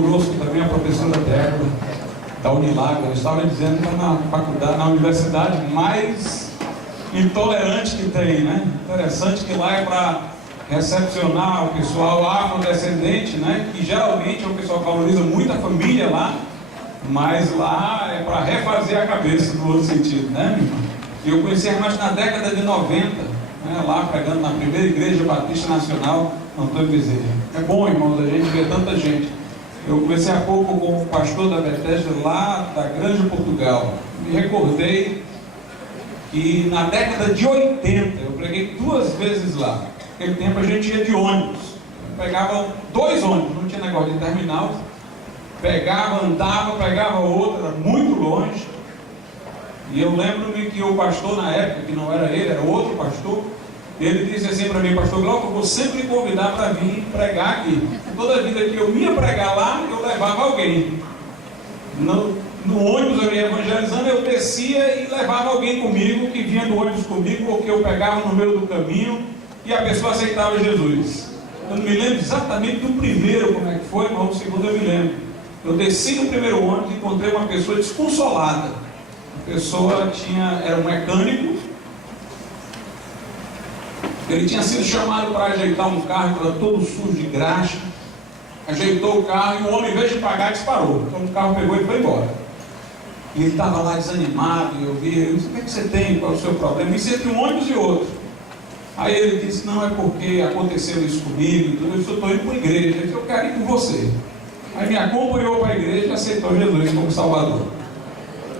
conosco também a professora Débora, da Unilago. Ela estava dizendo que está na faculdade, na universidade mais intolerante que tem, né? Interessante que lá é para recepcionar o pessoal afrodescendente, né? Que geralmente o pessoal valoriza muito a família lá, mas lá é para refazer a cabeça no outro sentido, né, meu irmão? Eu conheci a irmã na década de 90, né, lá pregando na primeira igreja batista nacional, Antônio Bezerra. É bom, irmãos, a gente ver tanta gente. Eu conversei há pouco com o pastor da Bethesda lá da Grande Portugal. Me recordei que na década de 80 eu preguei 2 vezes lá. Naquele tempo a gente ia de ônibus. Pegavam 2 ônibus, não tinha negócio de terminal. Pegava, andava, pegava outro, era muito longe. E eu lembro-me que o pastor na época, que não era ele, era outro pastor, ele disse assim para mim: pastor Glauco, eu vou sempre convidar para vir pregar aqui. Toda vida que eu ia pregar lá, eu levava alguém. No ônibus eu ia evangelizando, eu descia e levava alguém comigo, que vinha do ônibus comigo, porque eu pegava no meio do caminho e a pessoa aceitava Jesus. Eu não me lembro exatamente do primeiro como é que foi, mas o segundo eu me lembro. Eu desci no primeiro ônibus e encontrei uma pessoa desconsolada. A pessoa era um mecânico. Ele tinha sido chamado para ajeitar um carro, estava todo sujo de graxa. Ajeitou o carro e o homem, em vez de pagar, disparou. Então o carro pegou e foi embora. E ele estava lá desanimado, e eu disse: o que é que você tem? Qual é o seu problema? Isso entre um ônibus e outro. Aí ele disse: não, é porque aconteceu isso comigo, tudo. Eu disse: eu estou indo para a igreja. Ele disse: eu quero ir com você. Aí me acompanhou para a igreja e aceitou Jesus como Salvador.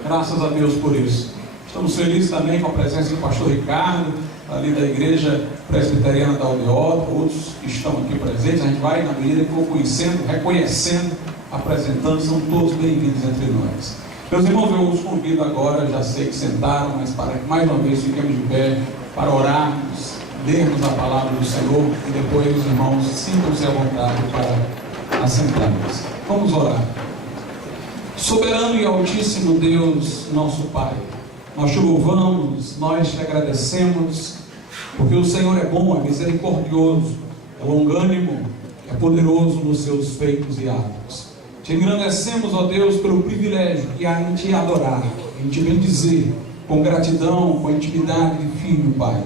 Graças a Deus por isso. Estamos felizes também com a presença do pastor Ricardo, ali da igreja presbiteriana da Aldeota, outros que estão aqui presentes. A gente vai, na medida que for conhecendo, reconhecendo, apresentando, são todos bem-vindos entre nós. Meus irmãos, eu os convido agora, já sei que sentaram, mas para que mais uma vez fiquemos de pé, para orarmos, lermos a palavra do Senhor, e depois os irmãos sintam-se à vontade para assentarmos. Vamos orar. Soberano e altíssimo Deus, nosso Pai, nós te louvamos, nós te agradecemos, porque o Senhor é bom, é misericordioso, é longânimo, é poderoso nos seus feitos e atos. Te engrandecemos, ó Deus, pelo privilégio que há em te adorar, em te bendizer, com gratidão, com intimidade de filho, Pai,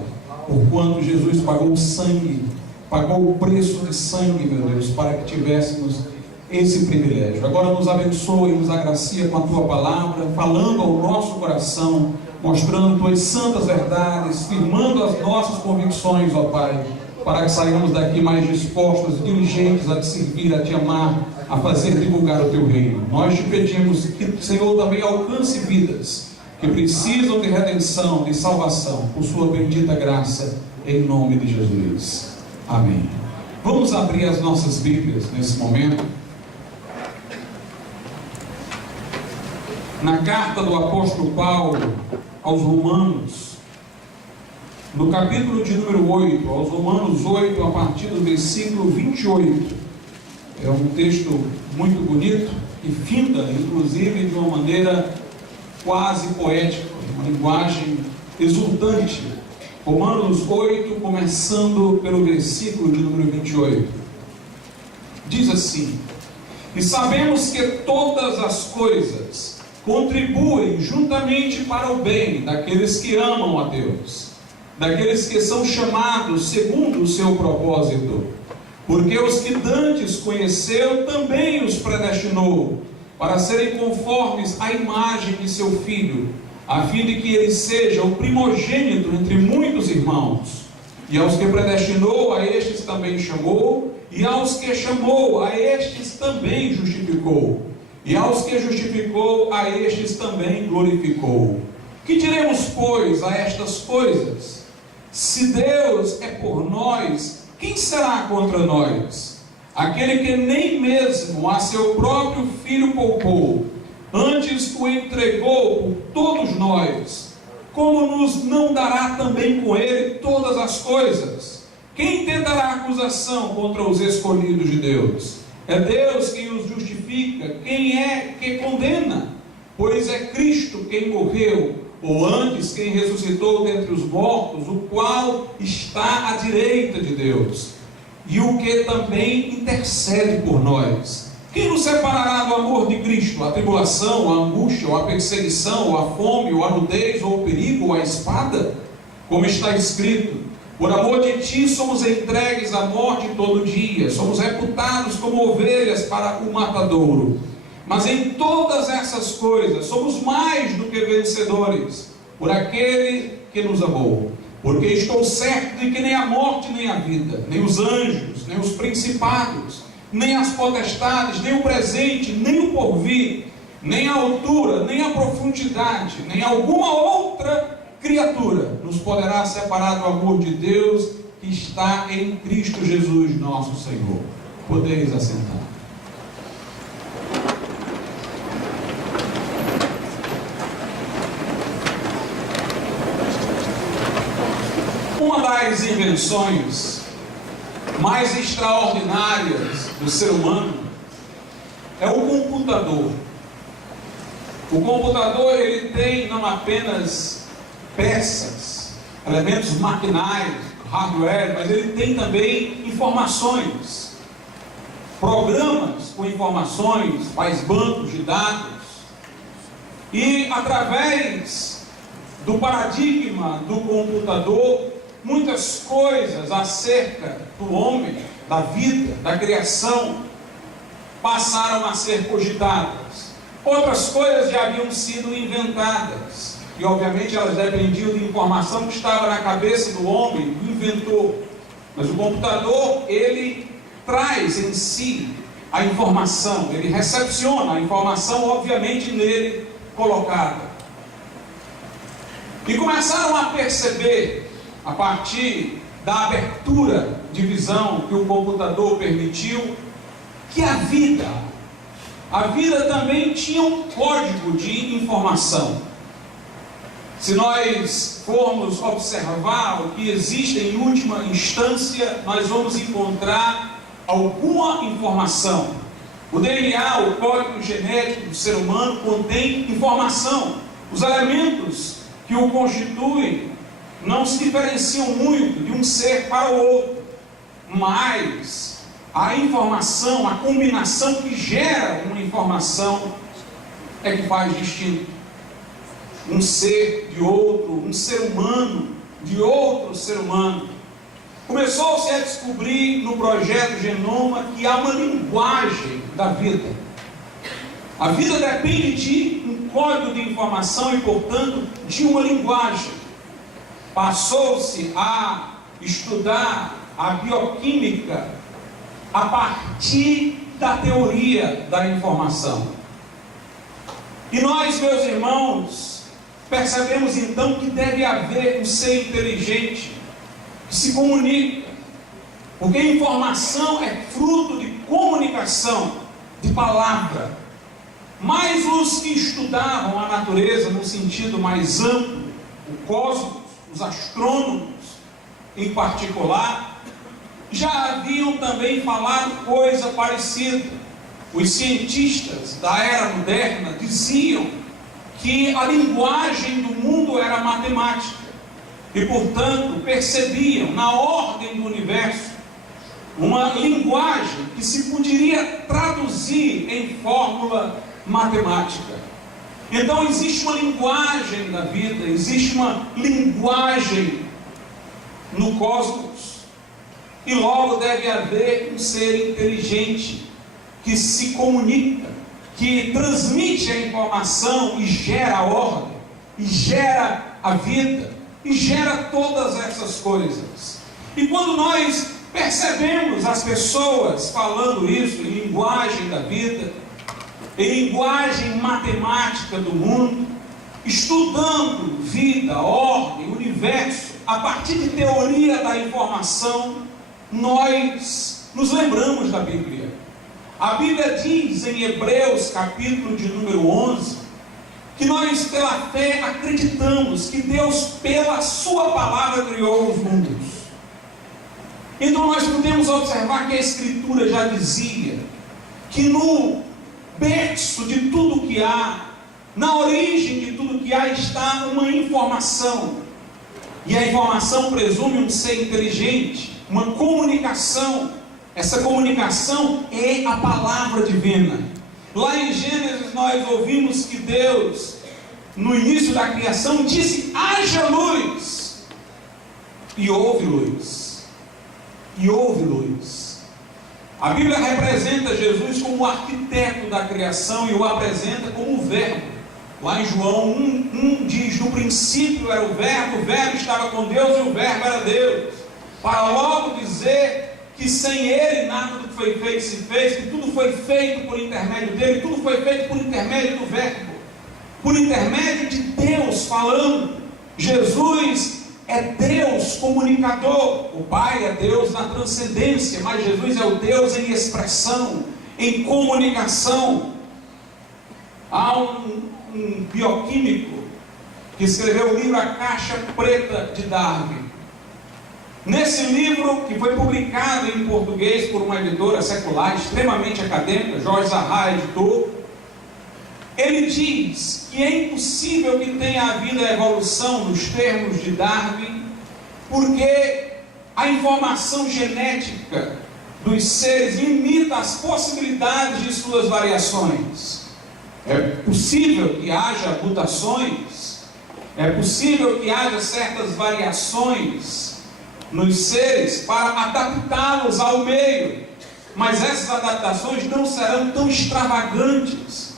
por quanto Jesus pagou o sangue, pagou o preço de sangue, meu Deus, para que tivéssemos esse privilégio. Agora nos abençoe e nos agracia com a tua palavra, falando ao nosso coração, mostrando tuas santas verdades, firmando as nossas convicções, ó Pai, para que saímos daqui mais dispostos, diligentes a te servir, a te amar, a fazer divulgar o teu reino. Nós te pedimos que o Senhor também alcance vidas que precisam de redenção, de salvação, por sua bendita graça, em nome de Jesus. Amém. Vamos abrir as nossas Bíblias nesse momento. Na carta do apóstolo Paulo aos Romanos, no capítulo de número 8, aos Romanos 8, a partir do versículo 28. É um texto muito bonito, que finda, inclusive, de uma maneira quase poética, uma linguagem exultante. Romanos 8, começando pelo versículo de número 28. Diz assim: e sabemos que todas as coisas contribuem juntamente para o bem daqueles que amam a Deus, daqueles que são chamados segundo o seu propósito. Porque os que dantes conheceu, também os predestinou, para serem conformes à imagem de seu Filho, a fim de que ele seja o primogênito entre muitos irmãos. E aos que predestinou, a estes também chamou, e aos que chamou, a estes também justificou, e aos que justificou, a estes também glorificou. Que diremos, pois, a estas coisas? Se Deus é por nós, quem será contra nós? Aquele que nem mesmo a seu próprio Filho poupou, antes o entregou por todos nós, como nos não dará também com ele todas as coisas? Quem tentará acusação contra os escolhidos de Deus? É Deus quem os justifica. Quem é que condena? Pois é Cristo quem morreu, ou antes quem ressuscitou dentre os mortos, o qual está à direita de Deus, e o que também intercede por nós. Quem nos separará do amor de Cristo? A tribulação, a angústia, ou a perseguição, ou a fome, ou a nudez, ou o perigo, ou a espada? Como está escrito: por amor de ti somos entregues à morte todo dia, somos reputados como ovelhas para o matadouro. Mas em todas essas coisas somos mais do que vencedores, por aquele que nos amou. Porque estou certo de que nem a morte, nem a vida, nem os anjos, nem os principados, nem as potestades, nem o presente, nem o porvir, nem a altura, nem a profundidade, nem alguma outra criatura nos poderá separar do amor de Deus que está em Cristo Jesus nosso Senhor. Podeis assentar. Uma das invenções mais extraordinárias do ser humano é o computador. O computador, ele tem não apenas peças, elementos maquinários, hardware, mas ele tem também informações, programas com informações, faz bancos de dados, e através do paradigma do computador, muitas coisas acerca do homem, da vida, da criação, passaram a ser cogitadas. Outras coisas já haviam sido inventadas. E obviamente elas dependiam de informação que estava na cabeça do homem, do inventor. Mas o computador, ele traz em si a informação, ele recepciona a informação, obviamente, nele colocada. E começaram a perceber, a partir da abertura de visão que o computador permitiu, que a vida também tinha um código de informação. Se nós formos observar o que existe em última instância, nós vamos encontrar alguma informação. O DNA, o código genético do ser humano, contém informação. Os elementos que o constituem não se diferenciam muito de um ser para o outro, mas a informação, a combinação que gera uma informação é que faz distinto um ser de outro, um ser humano de outro ser humano. Começou-se a descobrir no projeto Genoma que há uma linguagem da vida. A vida depende de um código de informação e, portanto, de uma linguagem. Passou-se a estudar a bioquímica a partir da teoria da informação. E nós, meus irmãos, percebemos então que deve haver um ser inteligente que se comunica, porque a informação é fruto de comunicação, de palavra. Mas os que estudavam a natureza no sentido mais amplo, o cosmos, os astrônomos em particular, já haviam também falado coisa parecida. Os cientistas da era moderna diziam que a linguagem do mundo era matemática e, portanto, percebiam na ordem do universo uma linguagem que se poderia traduzir em fórmula matemática. Então existe uma linguagem da vida, existe uma linguagem no cosmos, e logo deve haver um ser inteligente que se comunica, que transmite a informação e gera a ordem, e gera a vida, e gera todas essas coisas. E quando nós percebemos as pessoas falando isso em linguagem da vida, em linguagem matemática do mundo, estudando vida, ordem, universo, a partir de teoria da informação, nós nos lembramos da Bíblia. A Bíblia diz em Hebreus, capítulo de número 11, que nós pela fé acreditamos que Deus pela sua palavra criou os mundos. Então nós podemos observar que a Escritura já dizia que no berço de tudo que há, na origem de tudo que há, está uma informação. E a informação presume um ser inteligente, uma comunicação. Essa comunicação é a palavra divina. Lá em Gênesis nós ouvimos que Deus, no início da criação, disse: haja luz. E houve luz. E houve luz. A Bíblia representa Jesus como o arquiteto da criação e o apresenta como o Verbo. Lá em João 1 diz: no princípio era o Verbo estava com Deus e o Verbo era Deus. Para logo dizer que sem Ele nada do que foi feito se fez, que tudo foi feito por intermédio dEle, tudo foi feito por intermédio do Verbo, por intermédio de Deus falando. Jesus é Deus comunicador. O Pai é Deus na transcendência, mas Jesus é o Deus em expressão, em comunicação. Há um bioquímico que escreveu o livro A Caixa Preta de Darwin. Nesse livro, que foi publicado em português por uma editora secular extremamente acadêmica, Jorge Zahar, editor, ele diz que é impossível que tenha havido a evolução nos termos de Darwin, porque a informação genética dos seres limita as possibilidades de suas variações. É possível que haja mutações, é possível que haja certas variações nos seres para adaptá-los ao meio, mas essas adaptações não serão tão extravagantes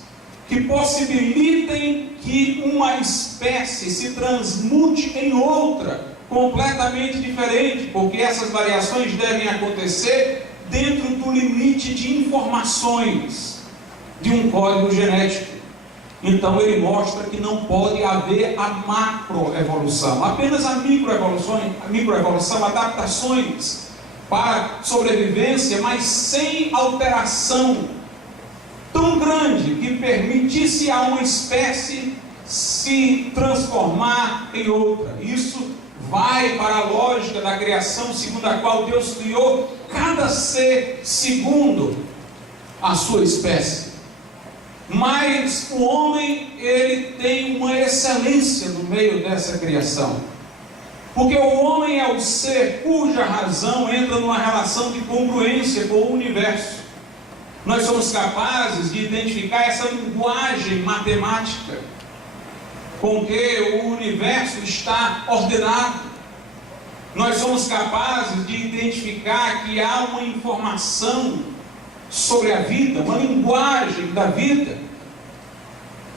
que possibilitem que uma espécie se transmute em outra completamente diferente, porque essas variações devem acontecer dentro do limite de informações de um código genético. Então ele mostra que não pode haver a macroevolução, apenas a microevolução, adaptações para sobrevivência, mas sem alteração tão grande que permitisse a uma espécie se transformar em outra. Isso vai para a lógica da criação, segundo a qual Deus criou cada ser segundo a sua espécie. Mas o homem, ele tem uma excelência no meio dessa criação, porque o homem é o ser cuja razão entra numa relação de congruência com o universo. Nós somos capazes de identificar essa linguagem matemática com que o universo está ordenado. Nós somos capazes de identificar que há uma informação sobre a vida, uma linguagem da vida.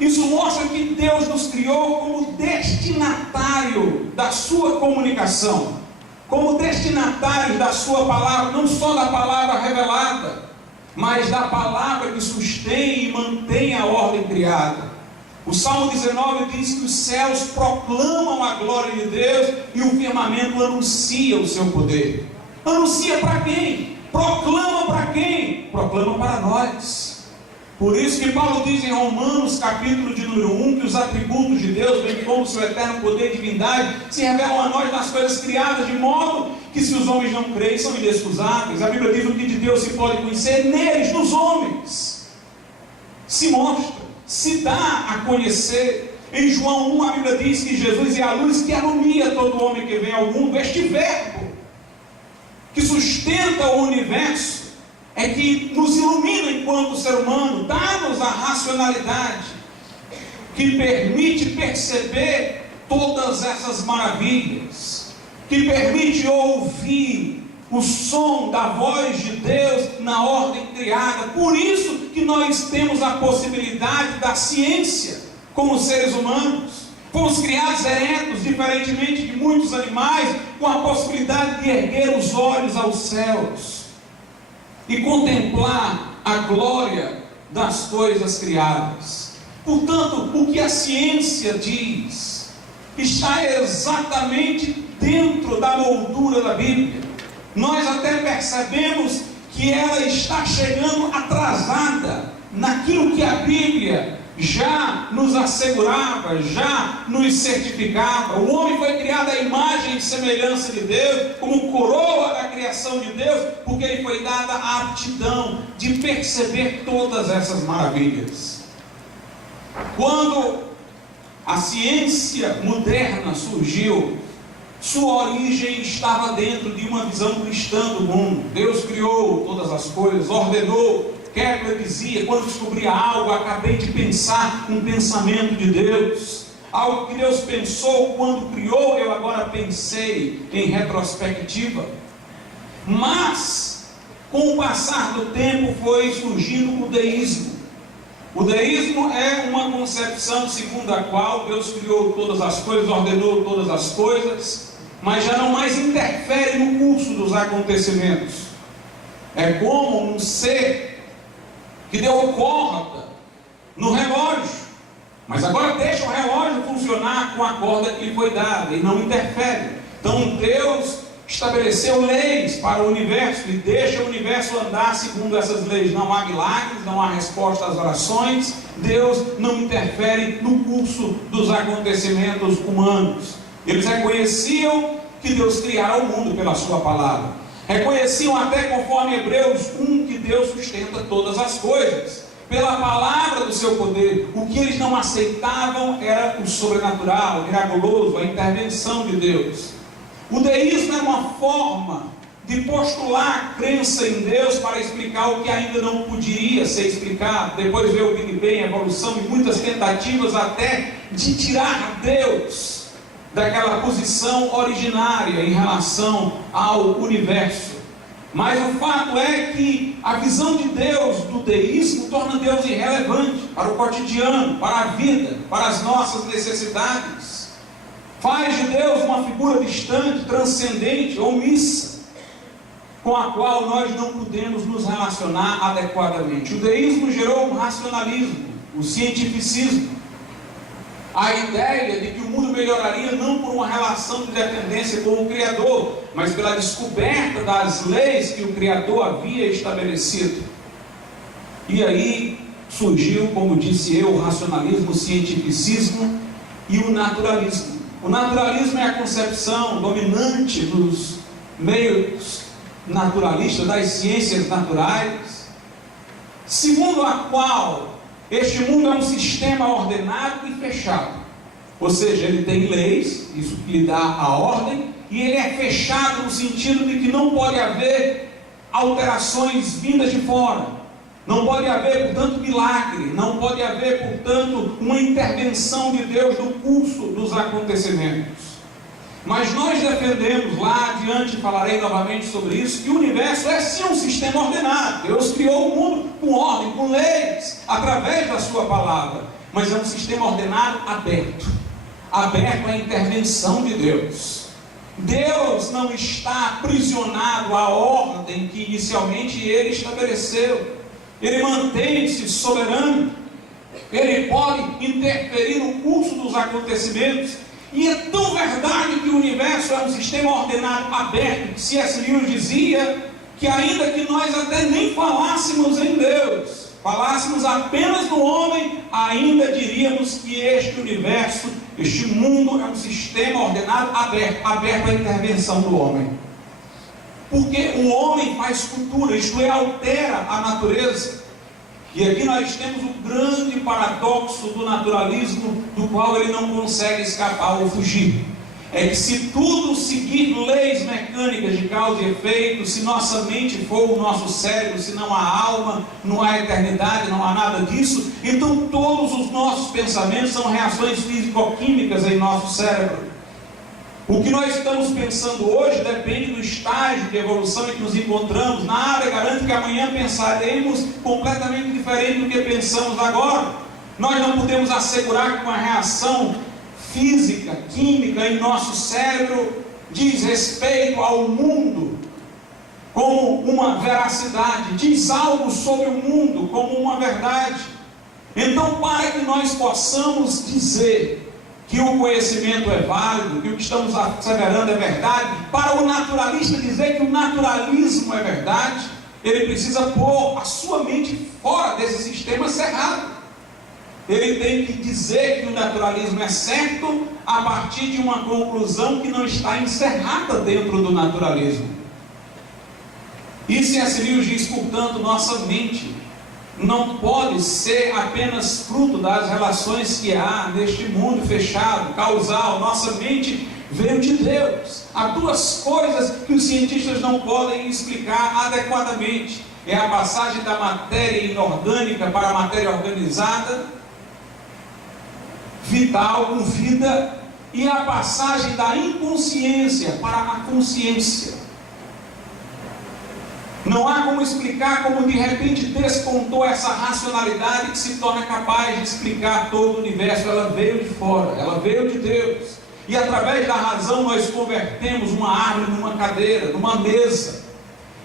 Isso mostra que Deus nos criou como destinatário da sua comunicação, como destinatários da sua palavra, não só da palavra revelada, mas da palavra que sustém e mantém a ordem criada. O Salmo 19 diz que os céus proclamam a glória de Deus e o firmamento anuncia o seu poder. Anuncia para quem? Proclama para quem? Proclama para nós. Por isso que Paulo diz em Romanos, capítulo de número 1, que os atributos de Deus, bem como o seu eterno poder e divindade, se revelam a nós nas coisas criadas, de modo que se os homens não creem, são inexcusáveis. A Bíblia diz o que de Deus se pode conhecer neles, nos homens. Se mostra, se dá a conhecer. Em João 1, a Bíblia diz que Jesus é a luz que alumia todo homem que vem ao mundo. Este verbo que sustenta o universo é que nos ilumina enquanto ser humano, dá-nos a racionalidade que permite perceber todas essas maravilhas, que permite ouvir o som da voz de Deus na ordem criada. Por isso que nós temos a possibilidade da ciência como seres humanos. Fomos criados eretos, diferentemente de muitos animais, com a possibilidade de erguer os olhos aos céus e contemplar a glória das coisas criadas. Portanto, o que a ciência diz está exatamente dentro da moldura da Bíblia. Nós até percebemos que ela está chegando atrasada naquilo que a Bíblia já nos assegurava, já nos certificava. O homem foi criado à imagem e semelhança de Deus, como coroa da criação de Deus, porque ele foi dada a aptidão de perceber todas essas maravilhas. Quando a ciência moderna surgiu, Sua origem estava dentro de uma visão cristã do mundo. Deus criou todas as coisas, ordenou. Kepler dizia, quando descobria algo, acabei de pensar um pensamento de Deus. Algo que Deus pensou quando criou, eu agora pensei em retrospectiva. Mas, com o passar do tempo, foi surgindo o deísmo. O deísmo é uma concepção segundo a qual Deus criou todas as coisas, ordenou todas as coisas, mas já não mais interfere no curso dos acontecimentos. É como um ser que deu corda no relógio, mas agora deixa o relógio funcionar com a corda que lhe foi dada e não interfere. Então Deus estabeleceu leis para o universo e deixa o universo andar segundo essas leis. Não há milagres, não há resposta às orações. Deus não interfere no curso dos acontecimentos humanos. Eles reconheciam que Deus criara o mundo pela sua palavra. Reconheciam até, conforme Hebreus 1, que Deus sustenta todas as coisas pela palavra do seu poder. O que eles não aceitavam era o sobrenatural, o miraculoso, a intervenção de Deus. O deísmo é uma forma de postular a crença em Deus para explicar o que ainda não poderia ser explicado. Depois veio o Big Bang, a evolução e muitas tentativas até de tirar Deus daquela posição originária em relação ao universo. Mas o fato é que a visão de Deus do deísmo torna Deus irrelevante para o cotidiano, para a vida, para as nossas necessidades. Faz de Deus uma figura distante, transcendente, omissa, com a qual nós não podemos nos relacionar adequadamente. O deísmo gerou o racionalismo, o cientificismo, a ideia de que o mundo melhoraria não por uma relação de dependência com o Criador, mas pela descoberta das leis que o Criador havia estabelecido. E aí surgiu, como disse eu, o racionalismo, o cientificismo e o naturalismo. O naturalismo é a concepção dominante dos meios naturalistas, das ciências naturais, segundo a qual este mundo é um sistema ordenado e fechado. Ou seja, ele tem leis, isso que lhe dá a ordem, e ele é fechado no sentido de que não pode haver alterações vindas de fora. Não pode haver, portanto, milagre. Não pode haver, portanto, uma intervenção de Deus no curso dos acontecimentos. Mas nós defendemos, lá adiante falarei novamente sobre isso, que o universo é sim um sistema ordenado. Deus criou o mundo com ordem, com leis, através da sua palavra. Mas é um sistema ordenado aberto, aberto à intervenção de Deus. Deus não está aprisionado à ordem que inicialmente Ele estabeleceu. Ele mantém-se soberano. Ele pode interferir no curso dos acontecimentos. E é tão verdade que o universo é um sistema ordenado, aberto, que C.S. Lewis dizia que ainda que nós até nem falássemos em Deus, falássemos apenas no homem, ainda diríamos que este universo, este mundo é um sistema ordenado, aberto à intervenção do homem. Porque o homem faz cultura, isto é, altera a natureza. E aqui nós temos o grande paradoxo do naturalismo, do qual ele não consegue escapar ou fugir. É que se tudo seguir leis mecânicas de causa e efeito, se nossa mente for o nosso cérebro, se não há alma, não há eternidade, não há nada disso, então todos os nossos pensamentos são reações físico-químicas em nosso cérebro. O que nós estamos pensando hoje depende do estágio de evolução em que nos encontramos. Nada garante que amanhã pensaremos completamente diferente do que pensamos agora. Nós não podemos assegurar que uma reação física, química em nosso cérebro diz respeito ao mundo como uma veracidade, diz algo sobre o mundo como uma verdade. Então, para que nós possamos dizer que o conhecimento é válido, que o que estamos asseverando é verdade, para o naturalista dizer que o naturalismo é verdade, ele precisa pôr a sua mente fora desse sistema cerrado. Ele tem que dizer que o naturalismo é certo a partir de uma conclusão que não está encerrada dentro do naturalismo. E C.S. Lewis diz, portanto, nossa mente não pode ser apenas fruto das relações que há neste mundo fechado, causal. Nossa mente veio de Deus. Há duas coisas que os cientistas não podem explicar adequadamente: é a passagem da matéria inorgânica para a matéria organizada, vital, com vida, e a passagem da inconsciência para a consciência. Não há como explicar como de repente despontou essa racionalidade que se torna capaz de explicar todo o universo. Ela veio de fora, ela veio de Deus. E através da razão nós convertemos uma árvore numa cadeira, numa mesa.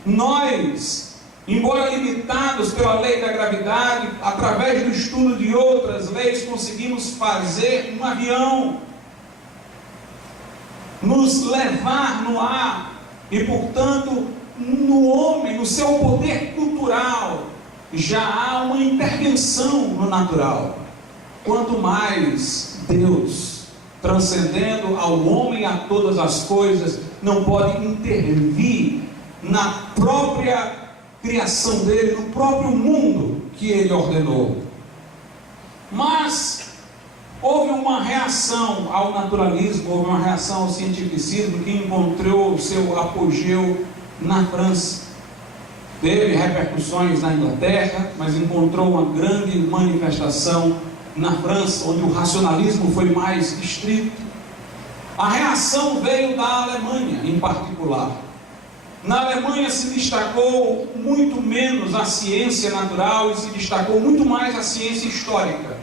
Nós, embora limitados pela lei da gravidade, através do estudo de outras leis, conseguimos fazer um avião, nos levar no ar. E portanto, no homem, no seu poder cultural, já há uma intervenção no natural. Quanto mais Deus, transcendendo ao homem e a todas as coisas, não pode intervir na própria criação dele, no próprio mundo que ele ordenou. Mas houve uma reação ao naturalismo, houve uma reação ao cientificismo que encontrou o seu apogeu na França. Teve repercussões na Inglaterra, mas encontrou uma grande manifestação na França, onde o racionalismo foi mais estrito. A reação veio da Alemanha, em particular. Na Alemanha se destacou muito menos a ciência natural e se destacou muito mais a ciência histórica.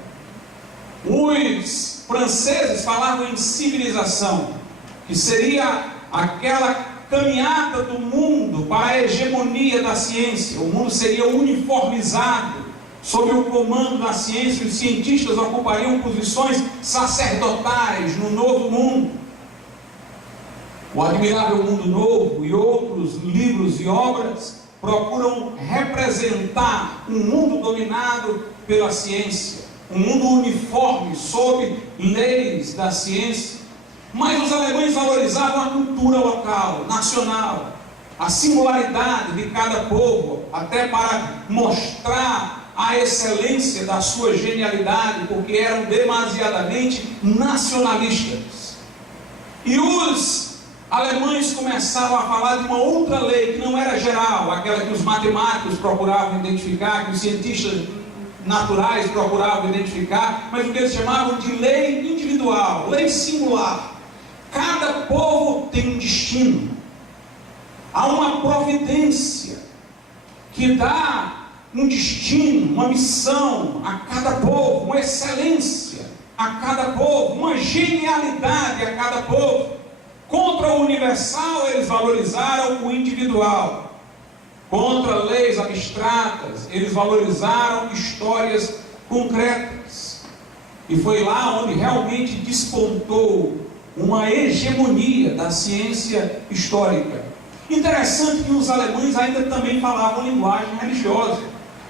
Os franceses falavam em civilização, que seria aquela caminhada do mundo para a hegemonia da ciência. O mundo seria uniformizado sob o comando da ciência. Os cientistas ocupariam posições sacerdotais no novo mundo. O Admirável Mundo Novo e outros livros e obras procuram representar um mundo dominado pela ciência, um mundo uniforme sob leis da ciência. Mas os alemães valorizavam a cultura local, nacional, a singularidade de cada povo, até para mostrar a excelência da sua genialidade, porque eram demasiadamente nacionalistas. E os alemães começaram a falar de uma outra lei que não era geral, aquela que os matemáticos procuravam identificar, que os cientistas naturais procuravam identificar, mas o que eles chamavam de lei individual, lei singular. Cada povo tem um destino. Há uma providência que dá um destino, uma missão a cada povo, uma excelência a cada povo, uma genialidade a cada povo. Contra o universal, eles valorizaram o individual. Contra leis abstratas, eles valorizaram histórias concretas. E foi lá onde realmente despontou uma hegemonia da ciência histórica. Interessante que os alemães ainda também falavam linguagem religiosa.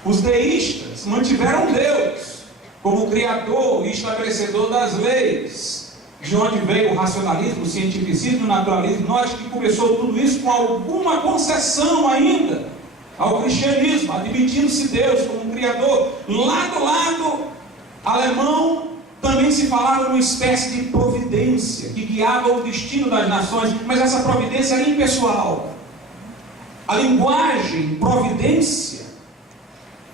Os deístas mantiveram Deus como criador e estabelecedor das leis. De onde veio o racionalismo, o cientificismo, o naturalismo? Nós que começou tudo isso com alguma concessão ainda ao cristianismo, admitindo-se Deus como criador. Lá do lado alemão também se falava de uma espécie de providência que guiava o destino das nações, mas essa providência era impessoal. A linguagem providência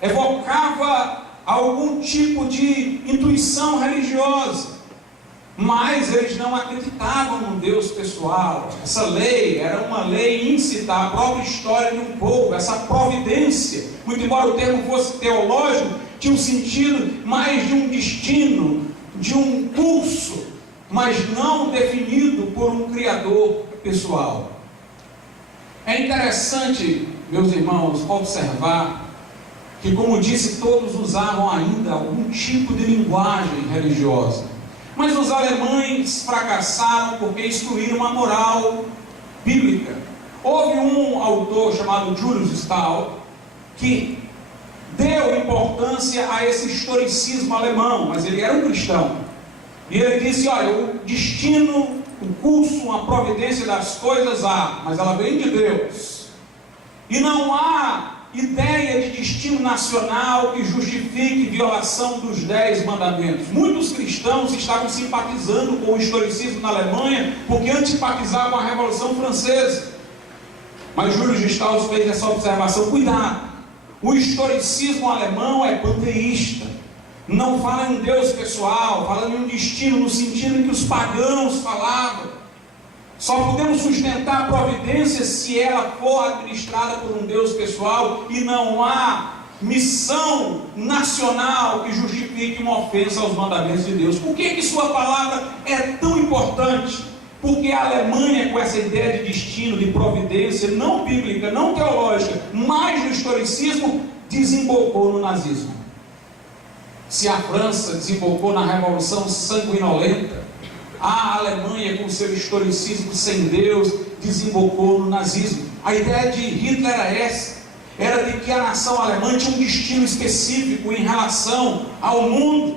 evocava algum tipo de intuição religiosa, mas eles não acreditavam num Deus pessoal. Essa lei era uma lei íncita à própria história de um povo. Essa providência, muito embora o termo fosse teológico, tinha um sentido mais de um destino, de um curso, mas não definido por um criador pessoal. É interessante, meus irmãos, observar que, como disse, todos usavam ainda algum tipo de linguagem religiosa. Mas os alemães fracassaram porque excluíram a moral bíblica. Houve um autor chamado Julius Stahl que deu importância a esse historicismo alemão, mas ele era um cristão. E ele disse, olha, o destino, o curso, a providência das coisas há, mas ela vem de Deus. E não há ideia de destino nacional que justifique violação dos 10 mandamentos. Muitos cristãos estavam simpatizando com o historicismo na Alemanha porque antipatizavam a Revolução Francesa. Mas Júlio de Strauss fez essa observação: cuidado, o historicismo alemão é panteísta, não fala em um Deus pessoal, fala em um destino no sentido em que os pagãos falavam. Só podemos sustentar a providência se ela for administrada por um Deus pessoal, e não há missão nacional que justifique uma ofensa aos mandamentos de Deus. Por que sua palavra é tão importante? Porque a Alemanha, com essa ideia de destino, de providência, não bíblica, não teológica, mas no historicismo, desembocou no nazismo. Se a França desembocou na Revolução Sanguinolenta, a Alemanha, com seu historicismo sem Deus, desembocou no nazismo. A ideia de Hitler era essa: era de que a nação alemã tinha um destino específico em relação ao mundo.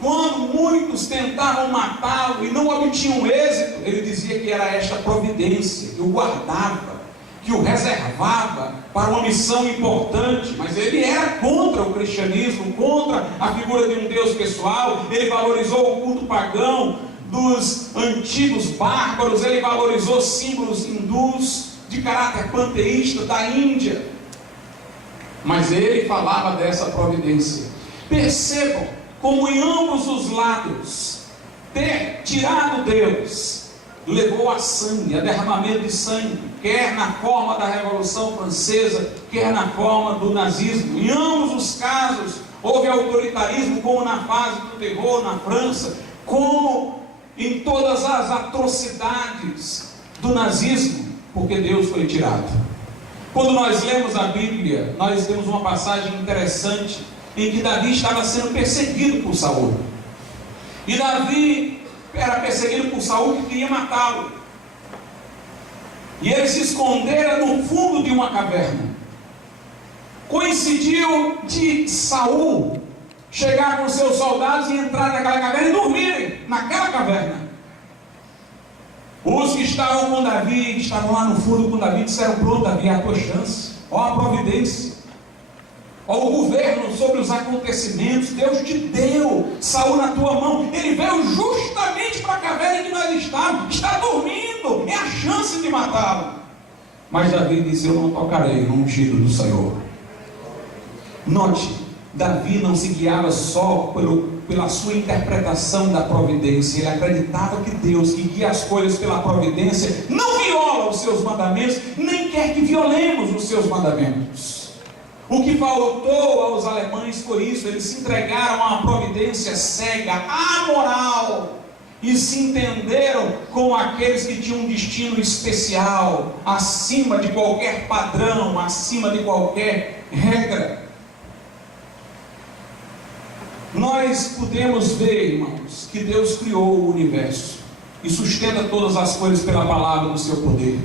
Quando muitos tentavam matá-lo e não obtinham êxito, ele dizia que era esta providência que o guardava, que o reservava para uma missão importante. Mas ele era contra o cristianismo, contra a figura de um Deus pessoal. Ele valorizou o culto pagão dos antigos bárbaros, ele valorizou símbolos hindus de caráter panteísta da Índia. Mas ele falava dessa providência. Percebam como em ambos os lados ter tirado Deus levou a sangue, a derramamento de sangue, quer na forma da Revolução Francesa, quer na forma do nazismo. Em ambos os casos houve autoritarismo, como na fase do terror na França, como em todas as atrocidades do nazismo, porque Deus foi tirado. Quando nós lemos a Bíblia, nós temos uma passagem interessante em que Davi estava sendo perseguido por Saul. E Davi era perseguido por Saul, que queria matá-lo. E ele se escondera no fundo de uma caverna. Coincidiu de Saul chegar com seus soldados e entrar naquela caverna e dormirem naquela caverna. Os que estavam com Davi, que estavam lá no fundo com Davi, disseram: pronto, Davi, é a tua chance, ó a providência, ó o governo sobre os acontecimentos. Deus te deu Saul na tua mão. Ele veio justamente para a caverna que nós estávamos, está dormindo, é a chance de matá-lo. Mas Davi disse: eu não tocarei no ungido do Senhor. Note, Davi não se guiava só pela sua interpretação da providência. Ele acreditava que Deus, que guia as coisas pela providência, não viola os seus mandamentos, nem quer que violemos os seus mandamentos. O que faltou aos alemães foi isso: eles se entregaram a uma providência cega, amoral, e se entenderam como aqueles que tinham um destino especial, acima de qualquer padrão, acima de qualquer regra. Nós podemos ver, irmãos, que Deus criou o universo e sustenta todas as coisas pela palavra do seu poder.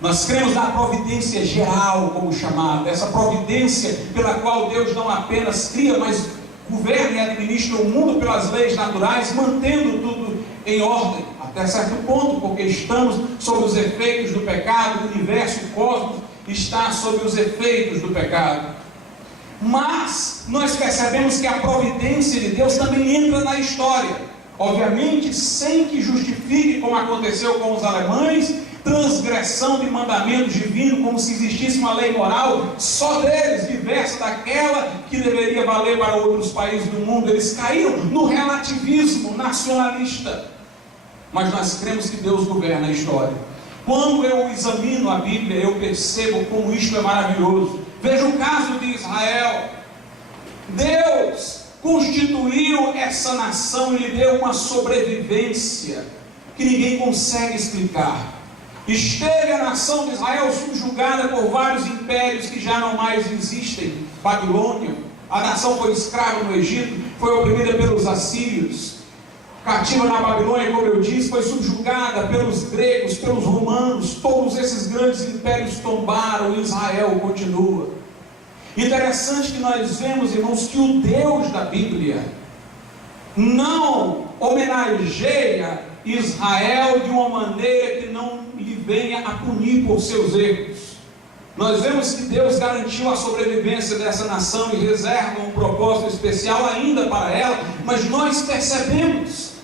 Nós cremos na providência geral, como chamada, essa providência pela qual Deus não apenas cria, mas governa e administra o mundo pelas leis naturais, mantendo tudo em ordem, até certo ponto, porque estamos sob os efeitos do pecado. O universo, o cosmos, está sob os efeitos do pecado. Mas nós percebemos que a providência de Deus também entra na história, obviamente sem que justifique, como aconteceu com os alemães, transgressão de mandamentos divinos, como se existisse uma lei moral só deles, diversa daquela que deveria valer para outros países do mundo. Eles caíram no relativismo nacionalista. Mas nós cremos que Deus governa a história. Quando eu examino a Bíblia, eu percebo como isto é maravilhoso. Veja o caso de Israel. Deus constituiu essa nação e lhe deu uma sobrevivência que ninguém consegue explicar. Esteve a nação de Israel subjugada por vários impérios que já não mais existem. Babilônia, a nação foi escrava no Egito, foi oprimida pelos assírios, cativa na Babilônia, como eu disse, foi subjugada pelos gregos, pelos romanos. Todos esses grandes impérios tombaram e Israel continua. Interessante que nós vemos, irmãos, que o Deus da Bíblia não homenageia Israel de uma maneira que não lhe venha a punir por seus erros. Nós vemos que Deus garantiu a sobrevivência dessa nação e reserva um propósito especial ainda para ela, mas nós percebemos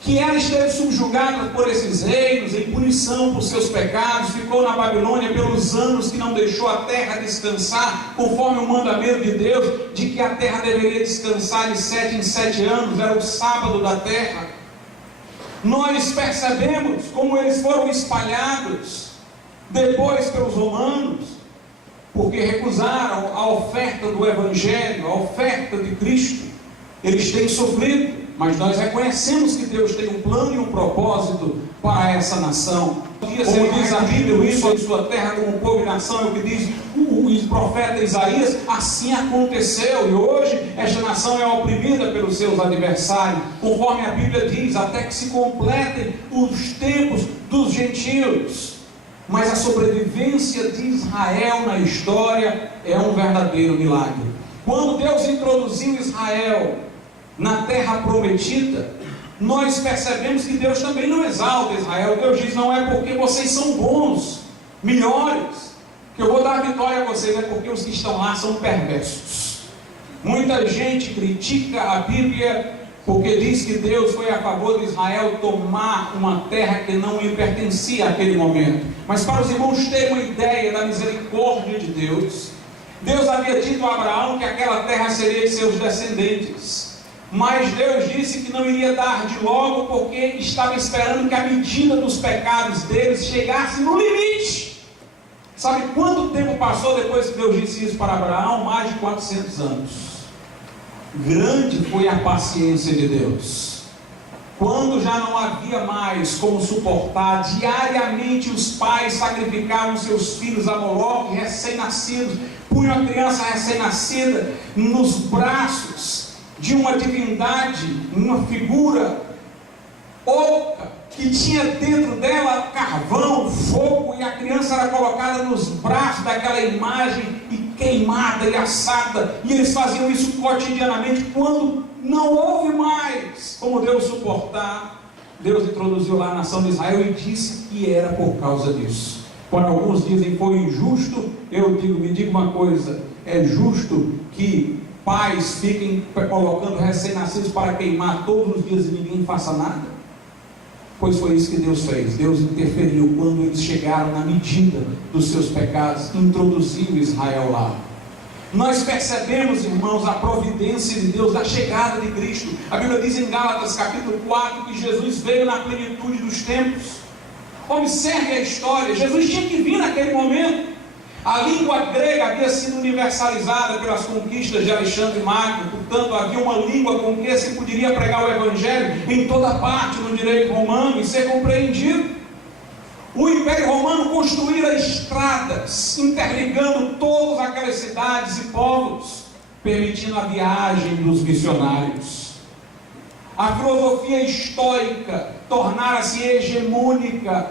que ela esteve subjugada por esses reinos, em punição por seus pecados, ficou na Babilônia pelos anos que não deixou a terra descansar, conforme o mandamento de Deus, de que a terra deveria descansar de 7 em 7 anos, era o sábado da terra. Nós percebemos como eles foram espalhados, depois pelos romanos, porque recusaram a oferta do Evangelho, a oferta de Cristo. Eles têm sofrido, mas nós reconhecemos que Deus tem um plano e um propósito para essa nação. Como diz a Bíblia, isso em sua terra como povo e nação, é o que diz o profeta Isaías, assim aconteceu, e hoje esta nação é oprimida pelos seus adversários, conforme a Bíblia diz, até que se completem os tempos dos gentios. Mas a sobrevivência de Israel na história é um verdadeiro milagre. Quando Deus introduziu Israel na terra prometida, nós percebemos que Deus também não exalta Israel. Deus diz, não é porque vocês são bons, melhores, que eu vou dar a vitória a vocês, é porque os que estão lá são perversos. Muita gente critica a Bíblia porque diz que Deus foi a favor de Israel tomar uma terra que não lhe pertencia àquele momento. Mas para os irmãos terem uma ideia da misericórdia de Deus, Deus havia dito a Abraão que aquela terra seria de seus descendentes. Mas Deus disse que não iria dar de logo, porque estava esperando que a medida dos pecados deles chegasse no limite. Sabe quanto tempo passou depois que Deus disse isso para Abraão? Mais de 400 anos. Grande foi a paciência de Deus. Quando já não havia mais como suportar, diariamente os pais sacrificavam seus filhos a Moloque, recém-nascidos, punham a criança recém-nascida nos braços de uma divindade, uma figura oca, que tinha dentro dela carvão, fogo, e a criança era colocada nos braços daquela imagem e queimada e assada, e eles faziam isso cotidianamente. Quando não houve mais como Deus suportar, Deus introduziu lá a nação de Israel e disse que era por causa disso. Quando alguns dizem que foi injusto, eu digo, me diga uma coisa, é justo que pais fiquem colocando recém-nascidos para queimar todos os dias e ninguém faça nada? Pois foi isso que Deus fez. Deus interferiu quando eles chegaram na medida dos seus pecados, introduziu Israel lá. Nós percebemos, irmãos, a providência de Deus, da chegada de Cristo. A Bíblia diz em Gálatas capítulo 4 que Jesus veio na plenitude dos tempos. Observe a história, Jesus tinha que vir naquele momento. A língua grega havia sido universalizada pelas conquistas de Alexandre Magno, portanto havia uma língua com que se poderia pregar o Evangelho em toda parte no direito romano e ser compreendido. O Império Romano construíra estradas, interligando todas aquelas cidades e povos, permitindo a viagem dos missionários. A filosofia estoica tornara-se hegemônica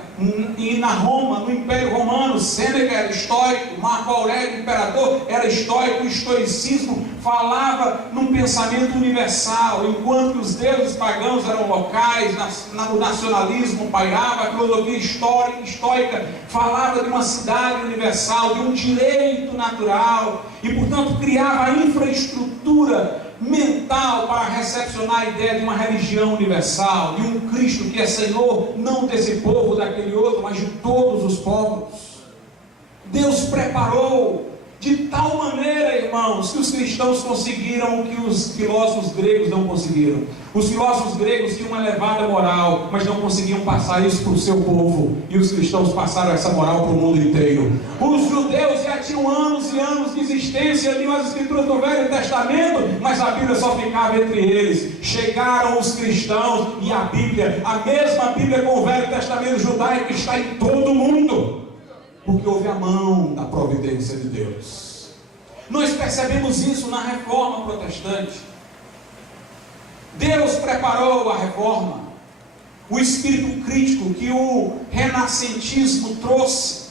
e na Roma, no Império Romano. Sêneca era estoico, Marco Aurélio, imperador, era estoico. O estoicismo falava num pensamento universal, enquanto os deuses pagãos eram locais, o nacionalismo pairava. A filosofia estoica falava de uma cidade universal, de um direito natural, e portanto criava a infraestrutura mental para recepcionar a ideia de uma religião universal, de um Cristo que é Senhor, não desse povo, daquele outro, mas de todos os povos. Deus preparou de tal maneira, irmãos, que os cristãos conseguiram o que os filósofos gregos não conseguiram. Os filósofos gregos tinham uma elevada moral, mas não conseguiam passar isso para o seu povo, e os cristãos passaram essa moral para o mundo inteiro. Os judeus já tinham anos e anos de existência, liam as escrituras do Velho Testamento, mas a Bíblia só ficava entre eles. Chegaram os cristãos e a Bíblia, a mesma Bíblia com o Velho Testamento judaico, está em todo o mundo, porque houve a mão da providência de Deus. Nós percebemos isso na Reforma Protestante. Deus preparou a Reforma, o espírito crítico que o renascentismo trouxe,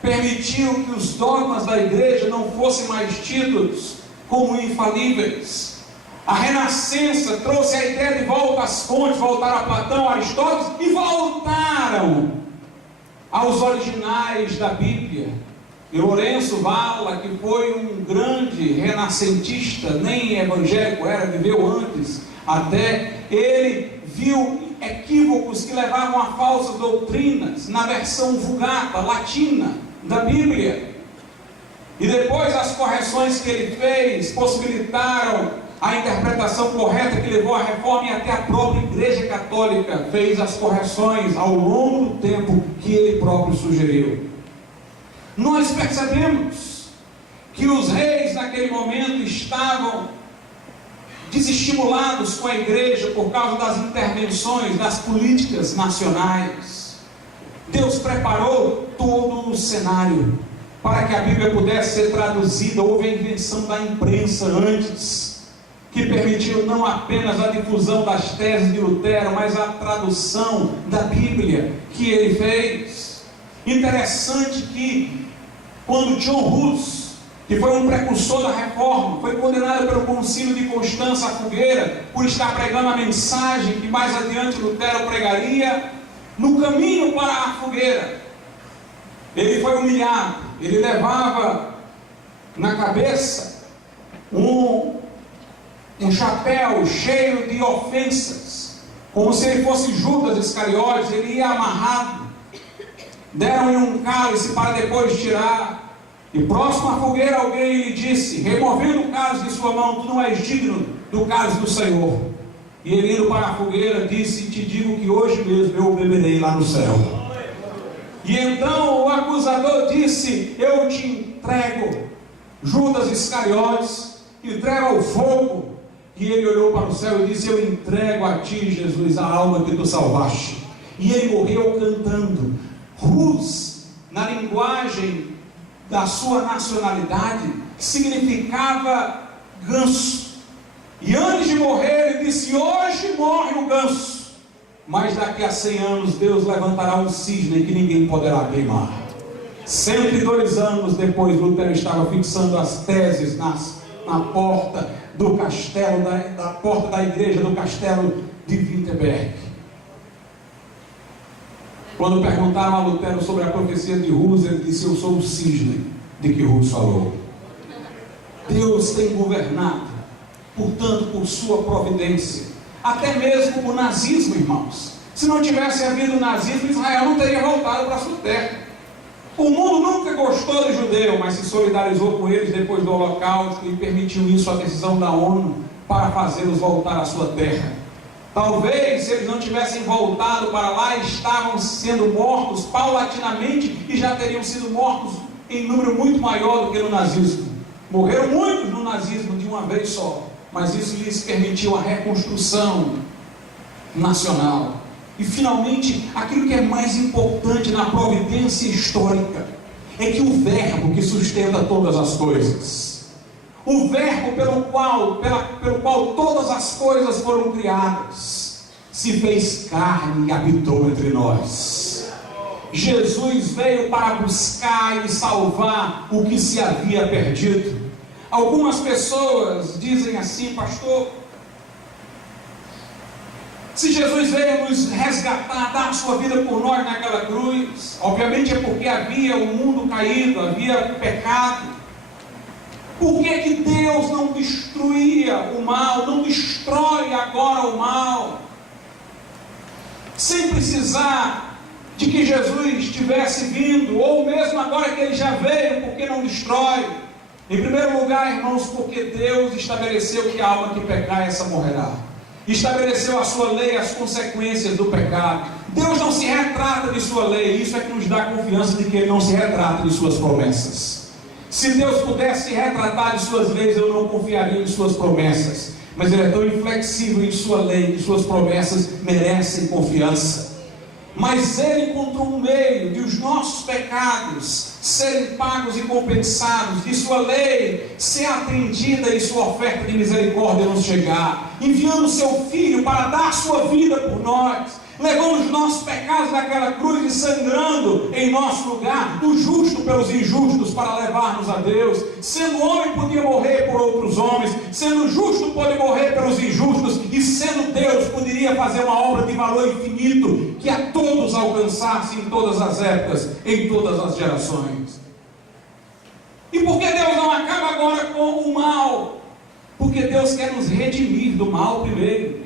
permitiu que os dogmas da igreja não fossem mais tidos como infalíveis. A Renascença trouxe a ideia de volta às fontes, voltaram a Platão, Aristóteles e voltaram aos originais da Bíblia. E Lourenço Valla, que foi um grande renascentista, nem evangélico era, viveu antes, até ele viu equívocos que levavam a falsas doutrinas na versão vulgata, latina da Bíblia. E depois as correções que ele fez possibilitaram a interpretação correta que levou à reforma, e até a própria Igreja Católica fez as correções ao longo do tempo que ele próprio sugeriu. Nós percebemos que os reis naquele momento estavam desestimulados com a igreja por causa das intervenções das políticas nacionais. Deus preparou todo o cenário para que a Bíblia pudesse ser traduzida. Houve a invenção da imprensa antes, que permitiu não apenas a difusão das teses de Lutero, mas a tradução da Bíblia que ele fez. Interessante que quando John Hus, que foi um precursor da reforma, foi condenado pelo concílio de Constança à fogueira por estar pregando a mensagem que mais adiante Lutero pregaria, no caminho para a fogueira ele foi humilhado. Ele levava na cabeça um chapéu cheio de ofensas, como se ele fosse Judas Iscariotes. Ele ia amarrado, deram-lhe um cálice para depois tirar. E próximo à fogueira alguém lhe disse, removendo o cálice de sua mão: tu não és digno do cálice do Senhor. E ele, indo para a fogueira, disse: te digo que hoje mesmo eu beberei lá no céu. E então o acusador disse: eu te entrego, Judas Iscariotes, entrego ao fogo. E ele olhou para o céu e disse: eu entrego a ti, Jesus, a alma que tu salvaste. E ele morreu cantando. Rus, na linguagem da sua nacionalidade, significava ganso. E antes de morrer ele disse: hoje morre o ganso, mas daqui a 100 anos Deus levantará um cisne que ninguém poderá queimar. 102 anos depois, Lutero estava fixando as teses na porta do castelo, da porta da igreja do castelo de Wittenberg. Quando perguntaram a Lutero sobre a profecia de Hus, ele disse: eu sou o cisne de que Hus falou. Deus tem governado, portanto, por sua providência. Até mesmo o nazismo, irmãos. Se não tivesse havido o nazismo, Israel não teria voltado para a sua terra. O mundo nunca gostou de judeu, mas se solidarizou com eles depois do Holocausto e permitiu isso a decisão da ONU para fazê-los voltar à sua terra. Talvez, se eles não tivessem voltado para lá, estavam sendo mortos paulatinamente e já teriam sido mortos em número muito maior do que no nazismo. Morreram muitos no nazismo de uma vez só, mas isso lhes permitiu a reconstrução nacional. E finalmente, aquilo que é mais importante na providência histórica é que o verbo que sustenta todas as coisas, o verbo pelo qual todas as coisas foram criadas, se fez carne e habitou entre nós. Jesus veio para buscar e salvar o que se havia perdido. Algumas pessoas dizem assim: pastor, se Jesus veio nos resgatar, dar a sua vida por nós naquela cruz, obviamente é porque havia um mundo caído, havia pecado. Por que Deus não destruía o mal, não destrói agora o mal, sem precisar de que Jesus tivesse vindo, ou mesmo agora que ele já veio, por que não destrói? Em primeiro lugar, irmãos, porque Deus estabeleceu que a alma que pecar, essa morrerá. Estabeleceu a sua lei, as consequências do pecado. Deus não se retrata de sua lei, isso é que nos dá confiança de que ele não se retrata de suas promessas. Se Deus pudesse se retratar de suas leis, eu não confiaria em suas promessas. Mas ele é tão inflexível em sua lei, que suas promessas merecem confiança. Mas ele encontrou um meio de os nossos pecados serem pagos e compensados, de sua lei ser atendida e sua oferta de misericórdia nos chegar, enviando seu Filho para dar sua vida por nós, levando os nossos pecados naquela cruz e sangrando em nosso lugar, o justo pelos injustos, para levar-nos a Deus. Sendo homem, podia morrer por outros homens, sendo justo, pode morrer pelos injustos, e sendo Deus, poderia fazer uma obra de valor infinito, que a todos alcançasse em todas as épocas, em todas as gerações. E por que Deus não acaba agora com o mal? Porque Deus quer nos redimir do mal primeiro.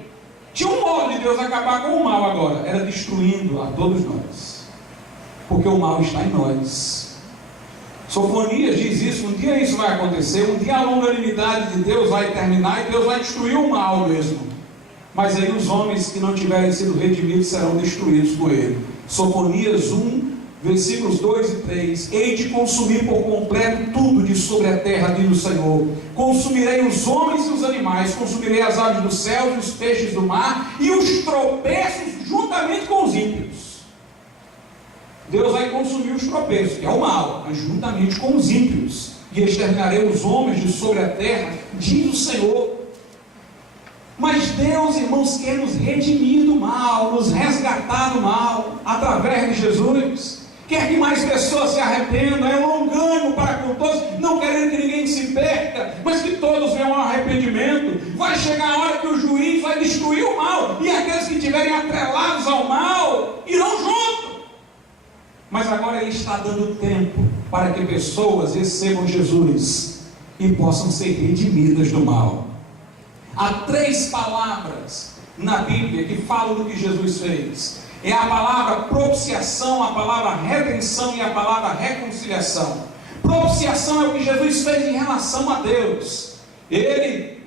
Tinha um modo de Deus acabar com o mal agora, era destruindo a todos nós. Porque o mal está em nós. Sofonias diz isso, um dia isso vai acontecer, um dia a longanimidade de Deus vai terminar e Deus vai destruir o mal mesmo. Mas aí os homens que não tiverem sido redimidos serão destruídos por ele. Sofonias 1, versículos 2 e 3. Hei de consumir por completo tudo de sobre a terra, diz o Senhor. Consumirei os homens e os animais, consumirei as aves dos céus e os peixes do mar, e os tropeços juntamente com os ímpios. Deus vai consumir os tropeços, que é o mal, mas juntamente com os ímpios. E exterminarei os homens de sobre a terra, diz o Senhor. Mas Deus, irmãos, quer nos redimir do mal, nos resgatar do mal, através de Jesus. Quer que mais pessoas se arrependam, é longânimo para com todos, não querendo que ninguém se perca, mas que todos venham ao arrependimento. Vai chegar a hora que o juiz vai destruir o mal, e aqueles que estiverem atrelados ao mal, irão junto. Mas agora Ele está dando tempo para que pessoas recebam Jesus e possam ser redimidas do mal. Há 3 palavras na Bíblia que falam do que Jesus fez. É a palavra propiciação, a palavra redenção e a palavra reconciliação. Propiciação é o que Jesus fez em relação a Deus. Ele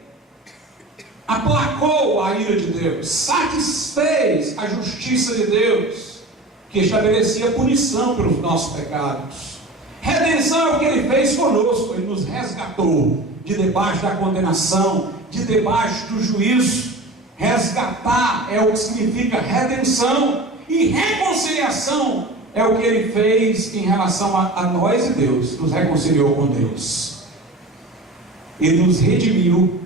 aplacou a ira de Deus, satisfez a justiça de Deus, que estabelecia punição pelos nossos pecados. Redenção é o que Ele fez conosco, Ele nos resgatou de debaixo da condenação, de debaixo do juízo. Resgatar é o que significa redenção, e reconciliação é o que Ele fez em relação a nós e Deus, nos reconciliou com Deus. Ele nos redimiu,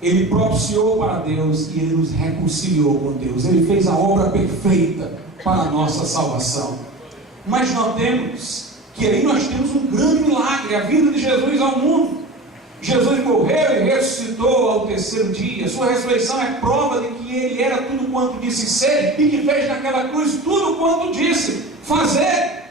Ele propiciou para Deus e Ele nos reconciliou com Deus. Ele fez a obra perfeita para a nossa salvação. Mas notemos que aí nós temos um grande milagre, a vinda de Jesus ao mundo. Jesus morreu e ressuscitou ao 3º dia. Sua ressurreição é prova de que Ele era tudo quanto disse ser, e que fez naquela cruz tudo quanto disse fazer.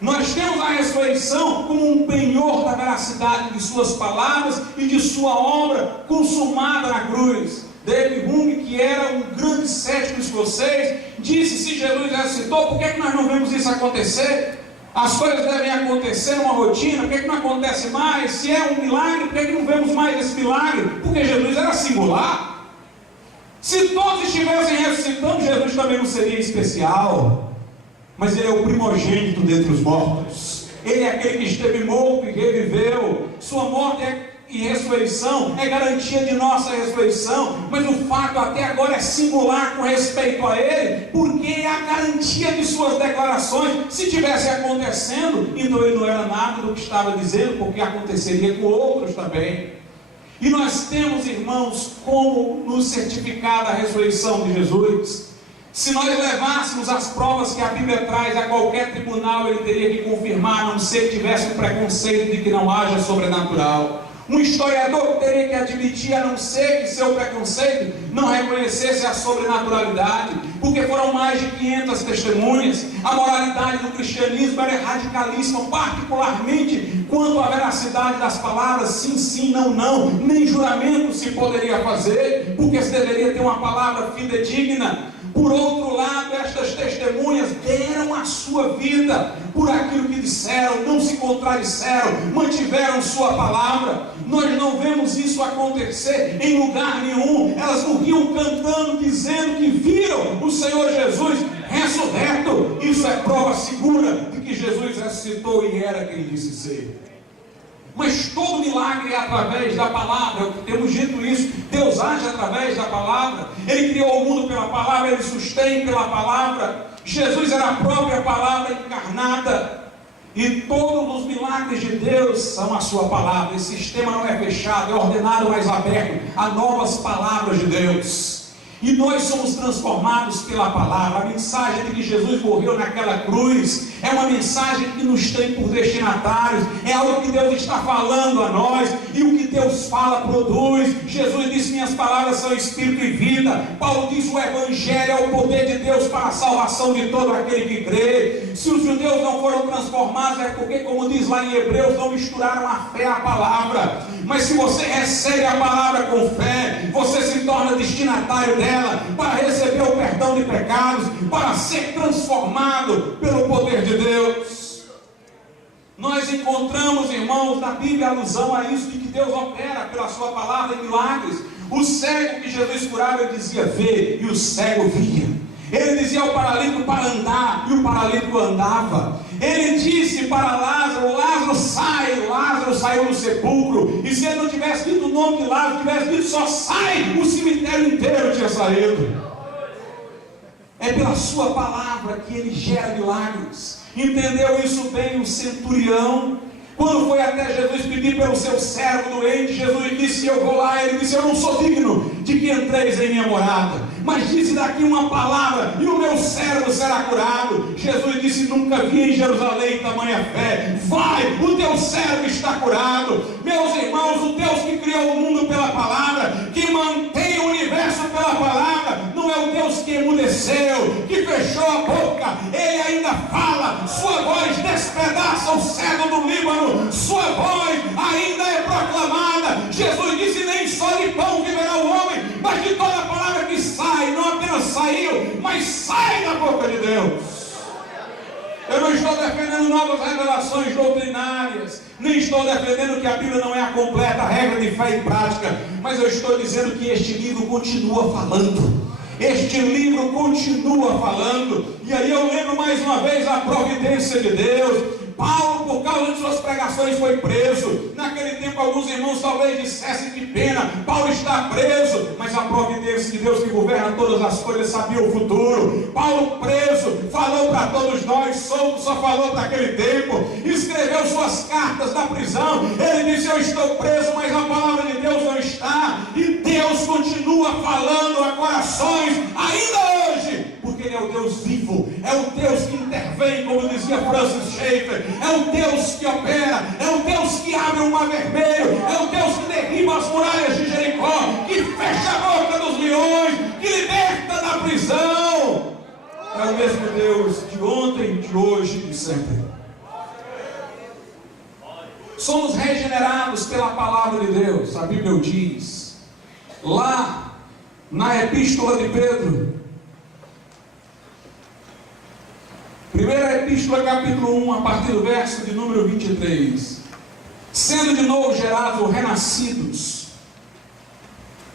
Nós temos a ressurreição como um penhor da veracidade de Suas palavras e de Sua obra consumada na cruz. David Hume, que era um grande cético escocês, disse: se Jesus ressuscitou, por que nós não vemos isso acontecer? As coisas devem acontecer numa rotina, por que não acontece mais? Se é um milagre, por que não vemos mais esse milagre? Porque Jesus era singular. Se todos estivessem ressuscitando, Jesus também não seria especial. Mas Ele é o primogênito dentre os mortos. Ele é aquele que esteve morto e reviveu. Sua morte e ressurreição é garantia de nossa ressurreição, mas o fato até agora é singular com respeito a Ele, porque é a garantia de Suas declarações. Se tivesse acontecendo, então Ele não era nada do que estava dizendo, porque aconteceria com outros também. E nós temos, irmãos, como nos certificar da ressurreição de Jesus. Se nós levássemos as provas que a Bíblia traz a qualquer tribunal, ele teria que confirmar, a não ser que tivesse um preconceito de que não haja sobrenatural. Um historiador teria que admitir, a não ser que seu preconceito não reconhecesse a sobrenaturalidade, porque foram mais de 500 testemunhas. A moralidade do cristianismo era radicalíssima, particularmente quanto à veracidade das palavras sim, sim, não, não. Nem juramento se poderia fazer, porque se deveria ter uma palavra fidedigna. Por outro lado, estas testemunhas deram a sua vida por aquilo que disseram, não se contradisseram, mantiveram sua palavra. Nós não vemos isso acontecer em lugar nenhum. Elas não iam cantando, dizendo que viram o Senhor Jesus ressurreto. Isso é prova segura de que Jesus ressuscitou e era quem disse ser. Mas todo milagre é através da palavra. Temos dito isso. Deus age através da palavra. Ele criou o mundo pela palavra, Ele sustém pela palavra. Jesus era a própria palavra encarnada. E todos os milagres de Deus são a sua palavra. Esse sistema não é fechado, é ordenado, mas aberto a novas palavras de Deus. E nós somos transformados pela palavra. A mensagem de que Jesus morreu naquela cruz é uma mensagem que nos tem por destinatários, é algo que Deus está falando a nós, e o que Deus fala produz. Jesus disse: minhas palavras são espírito e vida. Paulo diz: o Evangelho é o poder de Deus para a salvação de todo aquele que crê. Se os judeus não foram transformados, é porque, como diz lá em Hebreus, não misturaram a fé à palavra. Mas se você recebe a palavra com fé, você se torna destinatário dela, para receber o perdão de pecados, para ser transformado pelo poder de Deus. Nós encontramos, irmãos, na Bíblia alusão a isso, de que Deus opera pela sua palavra em milagres. O cego que Jesus curava, ele dizia: vê, e o cego via. Ele dizia ao paralítico para andar, e o paralítico andava. Ele disse para Lázaro: Lázaro sai. Lázaro saiu do sepulcro, e se ele não tivesse dito o nome de Lázaro, tivesse dito só sai, o cemitério inteiro tinha saído. É pela sua palavra que ele gera milagres. Entendeu isso bem o centurião? Quando foi até Jesus pedir pelo seu servo doente, Jesus disse: eu vou lá. Ele disse: eu não sou digno de que entreis em minha morada, mas disse daqui uma palavra e o meu servo será curado. Jesus disse: nunca vi em Jerusalém tamanha fé. Vai, o teu servo está curado. Meus irmãos, o Deus que criou o mundo pela palavra, que mantém o universo pela palavra, não é o Deus que emudeceu, que fechou a boca. Ele ainda fala, sua voz despedaça o cedro do Líbano, sua voz ainda é proclamada. Jesus disse: nem só de pão viverá o homem, mas de toda a palavra que sai. Não apenas saiu, mas sai da boca de Deus. Eu não estou defendendo novas revelações doutrinárias, nem estou defendendo que a Bíblia não é a completa regra de fé e prática, mas eu estou dizendo que este livro continua falando. Este livro continua falando. E aí eu lembro mais uma vez a providência de Deus. Paulo, por causa de suas pregações, foi preso. Naquele tempo, alguns irmãos talvez dissessem: que pena, Paulo está preso. Mas a providência de Deus, que governa todas as coisas, sabia o futuro. Paulo preso, falou para todos nós. Solto, só falou para aquele tempo. Escreveu suas cartas da prisão. Ele disse: eu estou preso, mas a palavra de Deus não está. E Deus continua falando a corações ainda hoje, porque Ele é o Deus vivo, é o Deus que intervém, como dizia Francis Schaeffer, é o Deus que opera, é o Deus que abre o mar vermelho, é o Deus que derriba as muralhas de Jericó, que fecha a boca dos leões, que liberta da prisão. É o mesmo Deus de ontem, de hoje e de sempre. Somos regenerados pela palavra de Deus. A Bíblia o diz lá na Epístola de Pedro, primeira Epístola, capítulo 1, a partir do verso de número 23. Sendo de novo gerados ou renascidos,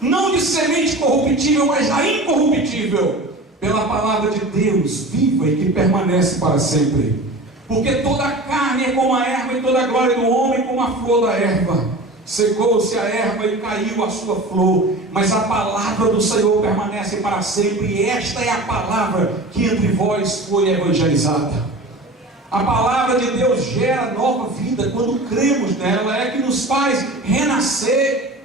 não de semente corruptível, mas da incorruptível, pela palavra de Deus viva e que permanece para sempre. Porque toda a carne é como a erva, e toda a glória do homem como a flor da erva. Secou-se a erva e caiu a sua flor, mas a palavra do Senhor permanece para sempre. E esta é a palavra que entre vós foi evangelizada. A palavra de Deus gera nova vida quando cremos nela, é que nos faz renascer.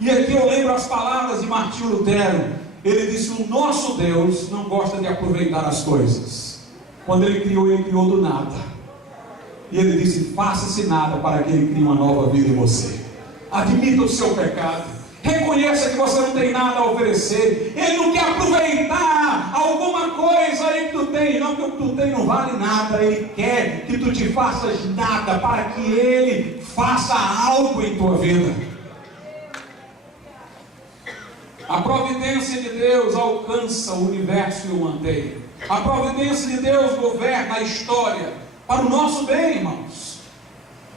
E aqui eu lembro as palavras de Martinho Lutero. Ele disse: o nosso Deus não gosta de aproveitar as coisas. Quando Ele criou do nada. E Ele disse: faça-se nada para que Ele crie uma nova vida em você. Admita o seu pecado, reconheça que você não tem nada a oferecer. Ele não quer aproveitar alguma coisa aí que tu tem, não, que o que tu tem não vale nada. Ele quer que tu te faças nada, para que Ele faça algo em tua vida. A providência de Deus alcança o universo e o mantém. A providência de Deus governa a história para o nosso bem, irmãos.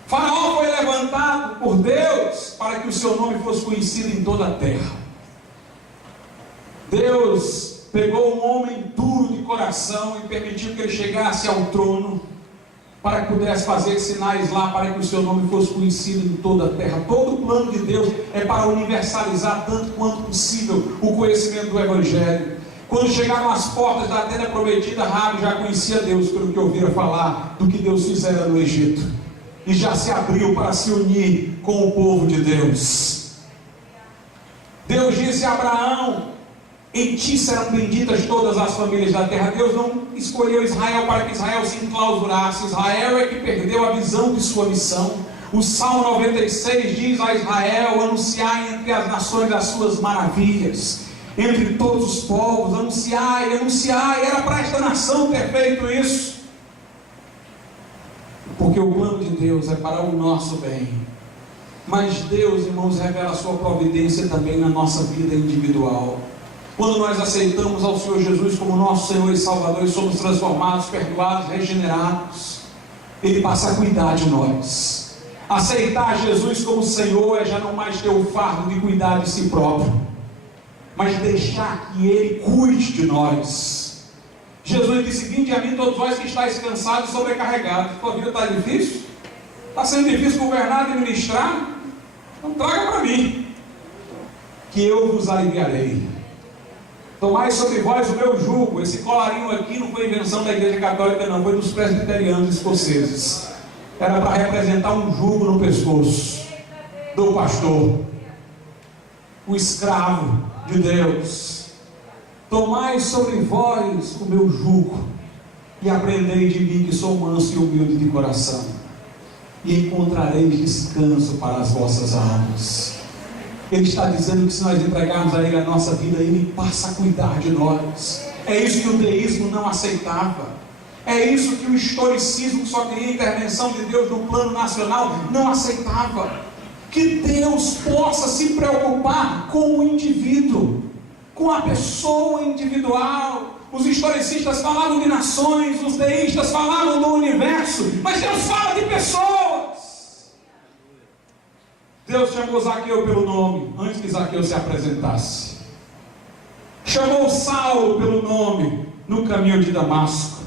Faraó foi levantado por Deus para que o seu nome fosse conhecido em toda a terra. Deus pegou um homem duro de coração e permitiu que ele chegasse ao trono, para que pudesse fazer sinais lá, para que o seu nome fosse conhecido em toda a terra. Todo o plano de Deus é para universalizar tanto quanto possível o conhecimento do Evangelho. Quando chegaram às portas da terra prometida, Rabi já conhecia Deus pelo que ouvira falar do que Deus fizera no Egito, e já se abriu para se unir com o povo de Deus. Deus disse a Abraão: Em ti serão benditas todas as famílias da terra. Deus não escolheu Israel para que Israel se enclausurasse. Israel é que perdeu a visão de sua missão. O Salmo 96 diz a Israel: anunciai entre as nações as suas maravilhas, entre todos os povos, anunciai, anunciai. Era para esta nação ter feito isso, porque o plano de Deus é para o nosso bem. Mas Deus, irmãos, revela a sua providência também na nossa vida individual. Quando nós aceitamos ao Senhor Jesus como nosso Senhor e Salvador e somos transformados, perdoados, regenerados, Ele passa a cuidar de nós. Aceitar Jesus como Senhor é já não mais ter o fardo de cuidar de si próprio, mas deixar que Ele cuide de nós. Jesus disse: vinde a mim todos vós que estáis cansados e sobrecarregados. Tua vida está difícil? Está sendo difícil governar e ministrar? Então traga para mim, que eu vos aliviarei. Tomai sobre vós o meu jugo. Esse colarinho aqui não foi invenção da Igreja Católica, não, foi dos presbiterianos escoceses. Era para representar um jugo no pescoço do pastor, o escravo de Deus. Tomai sobre vós o meu jugo e aprendei de mim, que sou manso e humilde de coração, e encontrareis descanso para as vossas almas. Ele está dizendo que se nós entregarmos a Ele a nossa vida, Ele passa a cuidar de nós. É isso que o deísmo não aceitava. É isso que o historicismo, que só queria a intervenção de Deus no plano nacional, não aceitava. Que Deus possa se preocupar com o indivíduo, com a pessoa individual. Os historicistas falavam de nações, os deístas falavam do universo, mas Deus fala de pessoas. Deus chamou Zaqueu pelo nome, antes que Zaqueu se apresentasse. Chamou Saulo pelo nome, no caminho de Damasco.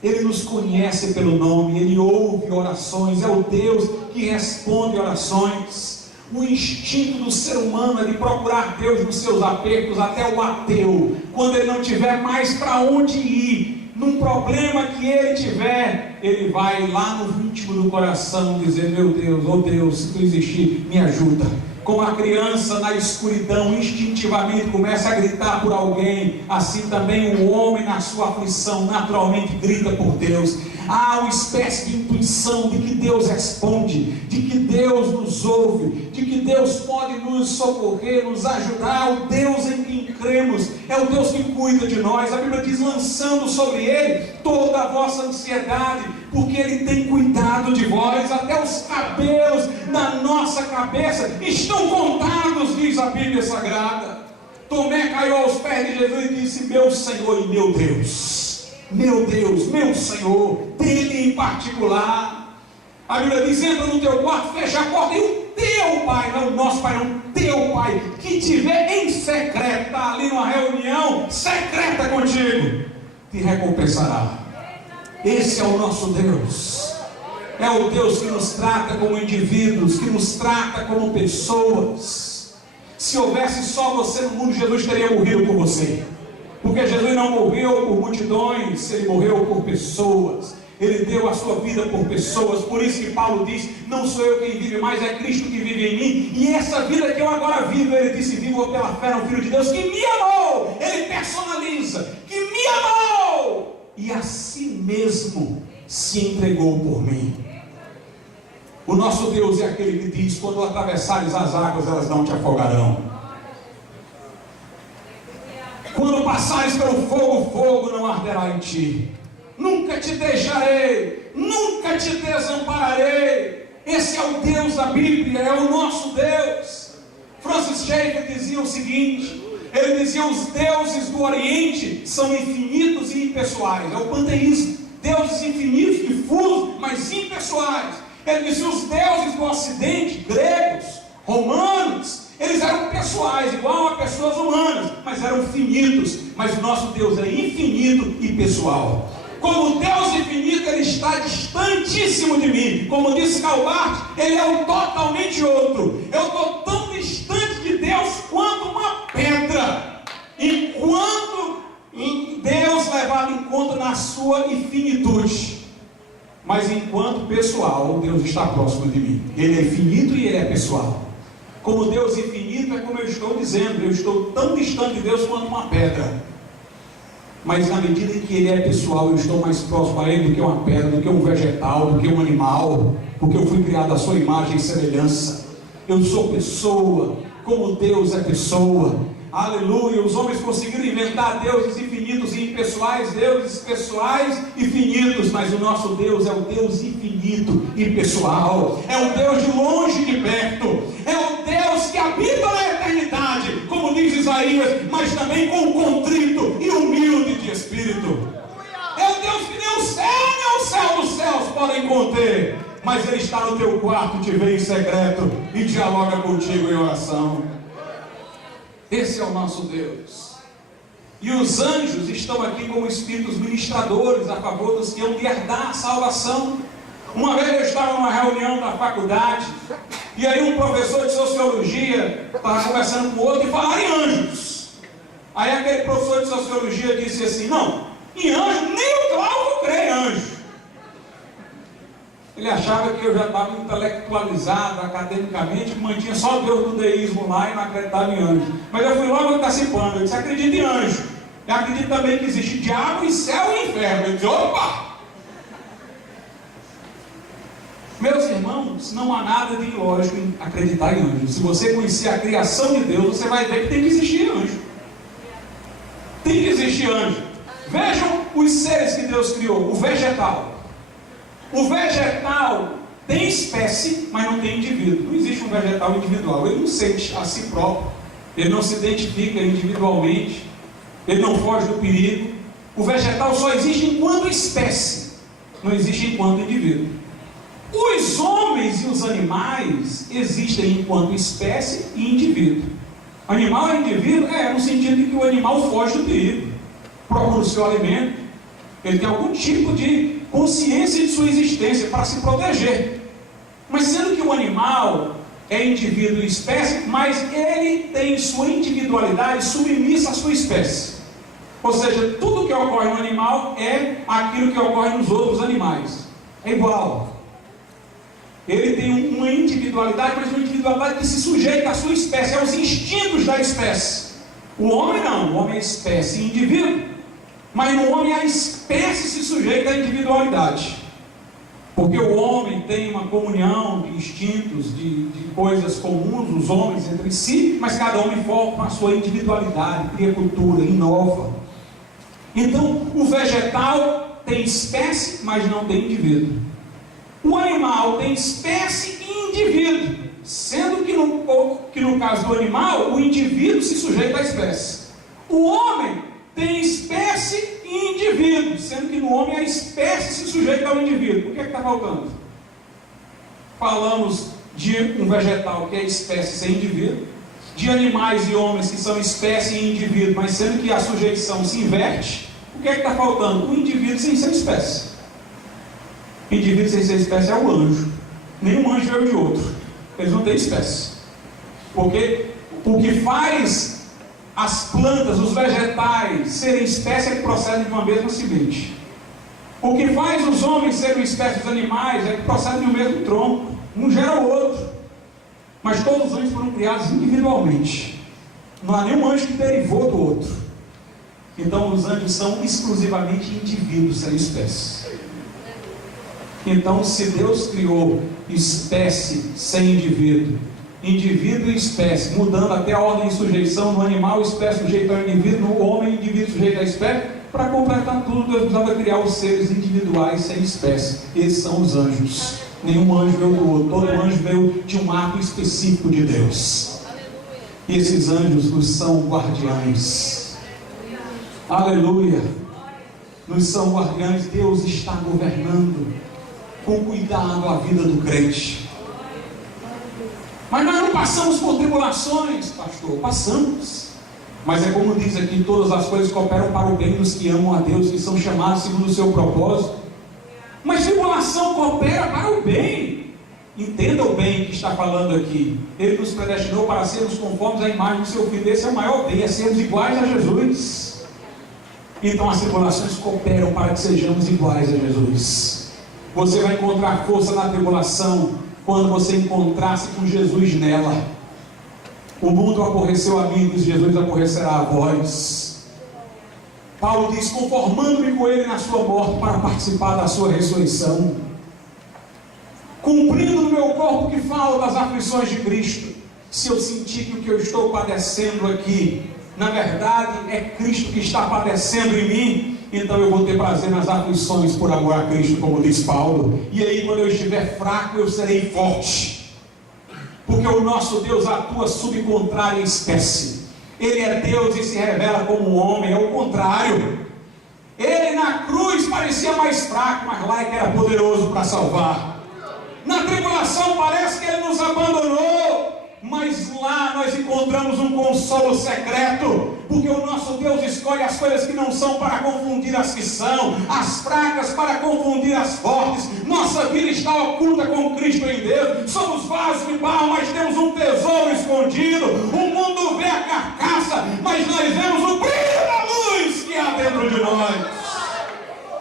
Ele nos conhece pelo nome, Ele ouve orações, é o Deus que responde orações. O instinto do ser humano é de procurar Deus nos seus apertos. Até o ateu, quando ele não tiver mais para onde ir, num problema que ele tiver, ele vai lá no íntimo do coração dizer: meu Deus, oh Deus, se Tu existir, me ajuda. Como a criança na escuridão instintivamente começa a gritar por alguém, assim também o homem na sua aflição naturalmente grita por Deus. Há uma espécie de intuição de que Deus responde, de que Deus nos ouve, de que Deus pode nos socorrer, nos ajudar. O Deus em quem cremos é o Deus que cuida de nós. A Bíblia diz: lançando sobre Ele toda a vossa ansiedade, porque Ele tem cuidado de vós. Até os cabelos da nossa cabeça estão contados, diz a Bíblia Sagrada. Tomé caiu aos pés de Jesus e disse: meu Senhor e meu Deus. Meu Deus, meu Senhor, dele em particular. A Bíblia diz: entra no teu quarto, fecha a porta, e o teu Pai, não o nosso Pai, não, teu Pai, que tiver em secreto, está ali numa reunião secreta contigo, te recompensará. Esse é o nosso Deus. É o Deus que nos trata como indivíduos, que nos trata como pessoas. Se houvesse só você no mundo, Jesus teria morrido por você. Porque Jesus não morreu por multidões, Ele morreu por pessoas. Ele deu a sua vida por pessoas. Por isso que Paulo diz: não sou eu quem vive, mas é Cristo que vive em mim. E essa vida que eu agora vivo, ele disse: vivo pela fé no Filho de Deus que me amou. Ele personaliza: que me amou e a si mesmo se entregou por mim. O nosso Deus é aquele que diz: quando atravessares as águas, elas não te afogarão. Quando passares pelo fogo, o fogo não arderá em ti. Nunca te deixarei, nunca te desampararei. Esse é o Deus da Bíblia, é o nosso Deus. Francis Schaeffer dizia o seguinte: ele dizia: os deuses do Oriente são infinitos e impessoais. É o panteísmo. Deuses infinitos, difusos, mas impessoais. Ele dizia: os deuses do Ocidente, gregos, romanos, eles eram pessoais, igual a pessoas humanas, mas eram finitos. Mas o nosso Deus é infinito e pessoal. Como Deus infinito, Ele está distantíssimo de mim. Como disse Calvart, Ele é um totalmente outro. Eu estou tão distante de Deus quanto uma pedra. Enquanto Deus levado em conta na sua infinitude, mas enquanto pessoal, Deus está próximo de mim. Ele é infinito e Ele é pessoal. Como Deus infinito, é como eu estou dizendo, eu estou tão distante de Deus quanto uma pedra. Mas na medida em que Ele é pessoal, eu estou mais próximo a Ele do que uma pedra, do que um vegetal, do que um animal, porque eu fui criado à sua imagem e semelhança. Eu sou pessoa, como Deus é pessoa. Aleluia. Os homens conseguiram inventar deuses infinitos e impessoais, deuses pessoais e finitos, mas o nosso Deus é o Deus infinito e pessoal. É o Deus de longe e de perto. É o Deus que habita na eternidade, como diz Isaías, mas também com o contrito e humilde de espírito. É o Deus que nem o céu dos céus podem conter, mas Ele está no teu quarto, te vê em secreto e dialoga contigo em oração. Esse é o nosso Deus. E os anjos estão aqui como espíritos ministradores a favor dos que hão de herdar a salvação. Uma vez eu estava numa reunião da faculdade, e aí um professor de sociologia estava conversando com o outro e falaram em anjos. Aí aquele professor de sociologia disse assim: não, em anjo, nem o Cláudio crê em anjo. Ele achava que eu já estava intelectualizado academicamente, que mantinha só Deus do deísmo lá e não acreditava em anjo. Mas eu fui logo antecipando, eu disse: acredito em anjo. Eu acredito também que existe diabo e céu e inferno. Eu disse: opa! Meus irmãos, não há nada de ilógico em acreditar em anjo. Se você conhecer a criação de Deus, você vai ver que tem que existir anjo. Tem que existir anjo. Vejam os seres que Deus criou. O vegetal. O vegetal tem espécie, mas não tem indivíduo. Não existe um vegetal individual. Ele não sente a si próprio. Ele não se identifica individualmente. Ele não foge do perigo. O vegetal só existe enquanto espécie. Não existe enquanto indivíduo. Os homens e os animais existem enquanto espécie e indivíduo. Animal é indivíduo? No sentido de que o animal foge do perigo. Procura o seu alimento. Ele tem algum tipo de consciência de sua existência para se proteger. Mas sendo que o animal é indivíduo e espécie, mas ele tem sua individualidade submissa à sua espécie. Ou seja, tudo que ocorre no animal é aquilo que ocorre nos outros animais. É igual. Ele tem uma individualidade, mas uma individualidade que se sujeita à sua espécie, aos instintos da espécie. O homem não, o homem é espécie e indivíduo. Mas no homem a espécie se sujeita à individualidade. Porque o homem tem uma comunhão de instintos, de coisas comuns, os homens entre si, mas cada homem forma a sua individualidade, cria cultura, inova. Então, o vegetal tem espécie, mas não tem indivíduo. O animal tem espécie e indivíduo, sendo que no caso do animal, o indivíduo se sujeita à espécie. O homem tem espécie e indivíduo, sendo que no homem a espécie se sujeita ao indivíduo. O que é que está faltando? Falamos de um vegetal que é espécie sem indivíduo, de animais e homens que são espécie e indivíduo, mas sendo que a sujeição se inverte. O que é que está faltando? O indivíduo sem ser espécie. O indivíduo sem ser espécie é o anjo. Nenhum anjo é o de outro. Eles não têm espécie. Porque o que faz as plantas, os vegetais serem espécie é que procedem de uma mesma semente. O que faz os homens serem espécies dos animais é que procedem do mesmo tronco. Um gera o outro. Mas todos os anjos foram criados individualmente. Não há nenhum anjo que derivou do outro. Então os anjos são exclusivamente indivíduos, sem espécie. Então, se Deus criou espécie sem indivíduo, indivíduo e espécie, mudando até a ordem de sujeição no animal, espécie sujeita ao indivíduo, no homem, indivíduo sujeito à espécie, para completar tudo, Deus precisava criar os seres individuais sem espécie. Esses são os anjos. Nenhum anjo veio do outro, todo anjo veio de um ato específico de Deus. E esses anjos nos são guardiães. Aleluia! Nos são guardiães. Deus está governando com cuidado a vida do crente. Mas nós não passamos por tribulações, pastor. Passamos. Mas é como diz aqui: todas as coisas cooperam para o bem dos que amam a Deus, que são chamados segundo o seu propósito. Mas tribulação coopera para o bem. Entenda o bem que está falando aqui. Ele nos predestinou para sermos conformes à imagem do seu Filho. Esse é o maior bem, é sermos iguais a Jesus. Então as tribulações cooperam para que sejamos iguais a Jesus. Você vai encontrar força na tribulação quando você encontrar-se com Jesus nela. O mundo aborreceu a mim, diz Jesus, aborrecerá a vós. Paulo diz: conformando-me com ele na sua morte, para participar da sua ressurreição, cumprindo no meu corpo que falo das aflições de Cristo. Se eu sentir que o que eu estou padecendo aqui, na verdade, é Cristo que está padecendo em mim, então eu vou ter prazer nas aflições por amor a Cristo, como diz Paulo. E aí, quando eu estiver fraco, eu serei forte, porque o nosso Deus atua sob contrária espécie. Ele é Deus e se revela como um homem, é o contrário. Ele na cruz parecia mais fraco, mas lá é que era poderoso para salvar. Na tribulação parece que ele nos abandonou, mas lá nós encontramos um consolo secreto, porque o nosso Deus escolhe as coisas que não são para confundir as que são, as fracas para confundir as fortes. Nossa vida está oculta com Cristo em Deus. Somos vasos de barro, mas temos um tesouro escondido. O mundo vê a carcaça, mas nós vemos o brilho da luz que há dentro de nós.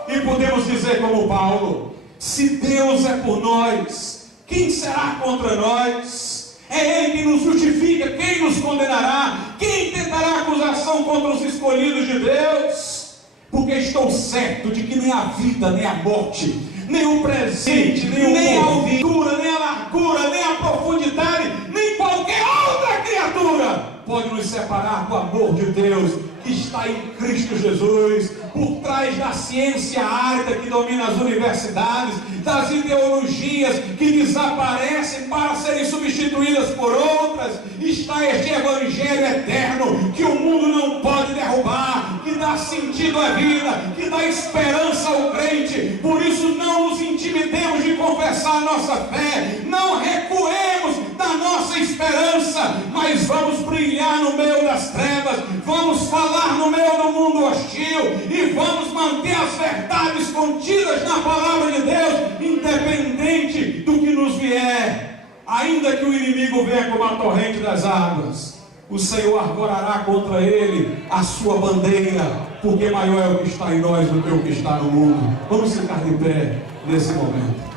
E podemos dizer como Paulo: se Deus é por nós, quem será contra nós? É Ele que nos justifica, quem nos condenará? Quem tentará acusação contra os escolhidos de Deus? Porque estou certo de que nem a vida, nem a morte, nem o presente, nem a altura, nem a largura, nem a profundidade, nem qualquer outra criatura pode nos separar do amor de Deus que está em Cristo Jesus. Por trás da ciência árida que domina as universidades, das ideologias que desaparecem para serem substituídas por outras, está este evangelho eterno que o mundo não pode derrubar, que dá sentido à vida, que dá esperança ao crente. Por isso não nos intimidemos de confessar a nossa fé, não recuemos da nossa esperança, mas vamos brilhar no meio das trevas, vamos falar no meio do mundo hostil e vamos manter as verdades contidas na palavra de Deus, independente do que nos vier. Ainda que o inimigo venha como a torrente das águas, o Senhor arvorará contra ele a sua bandeira, porque maior é o que está em nós do que o que está no mundo. Vamos ficar de pé nesse momento.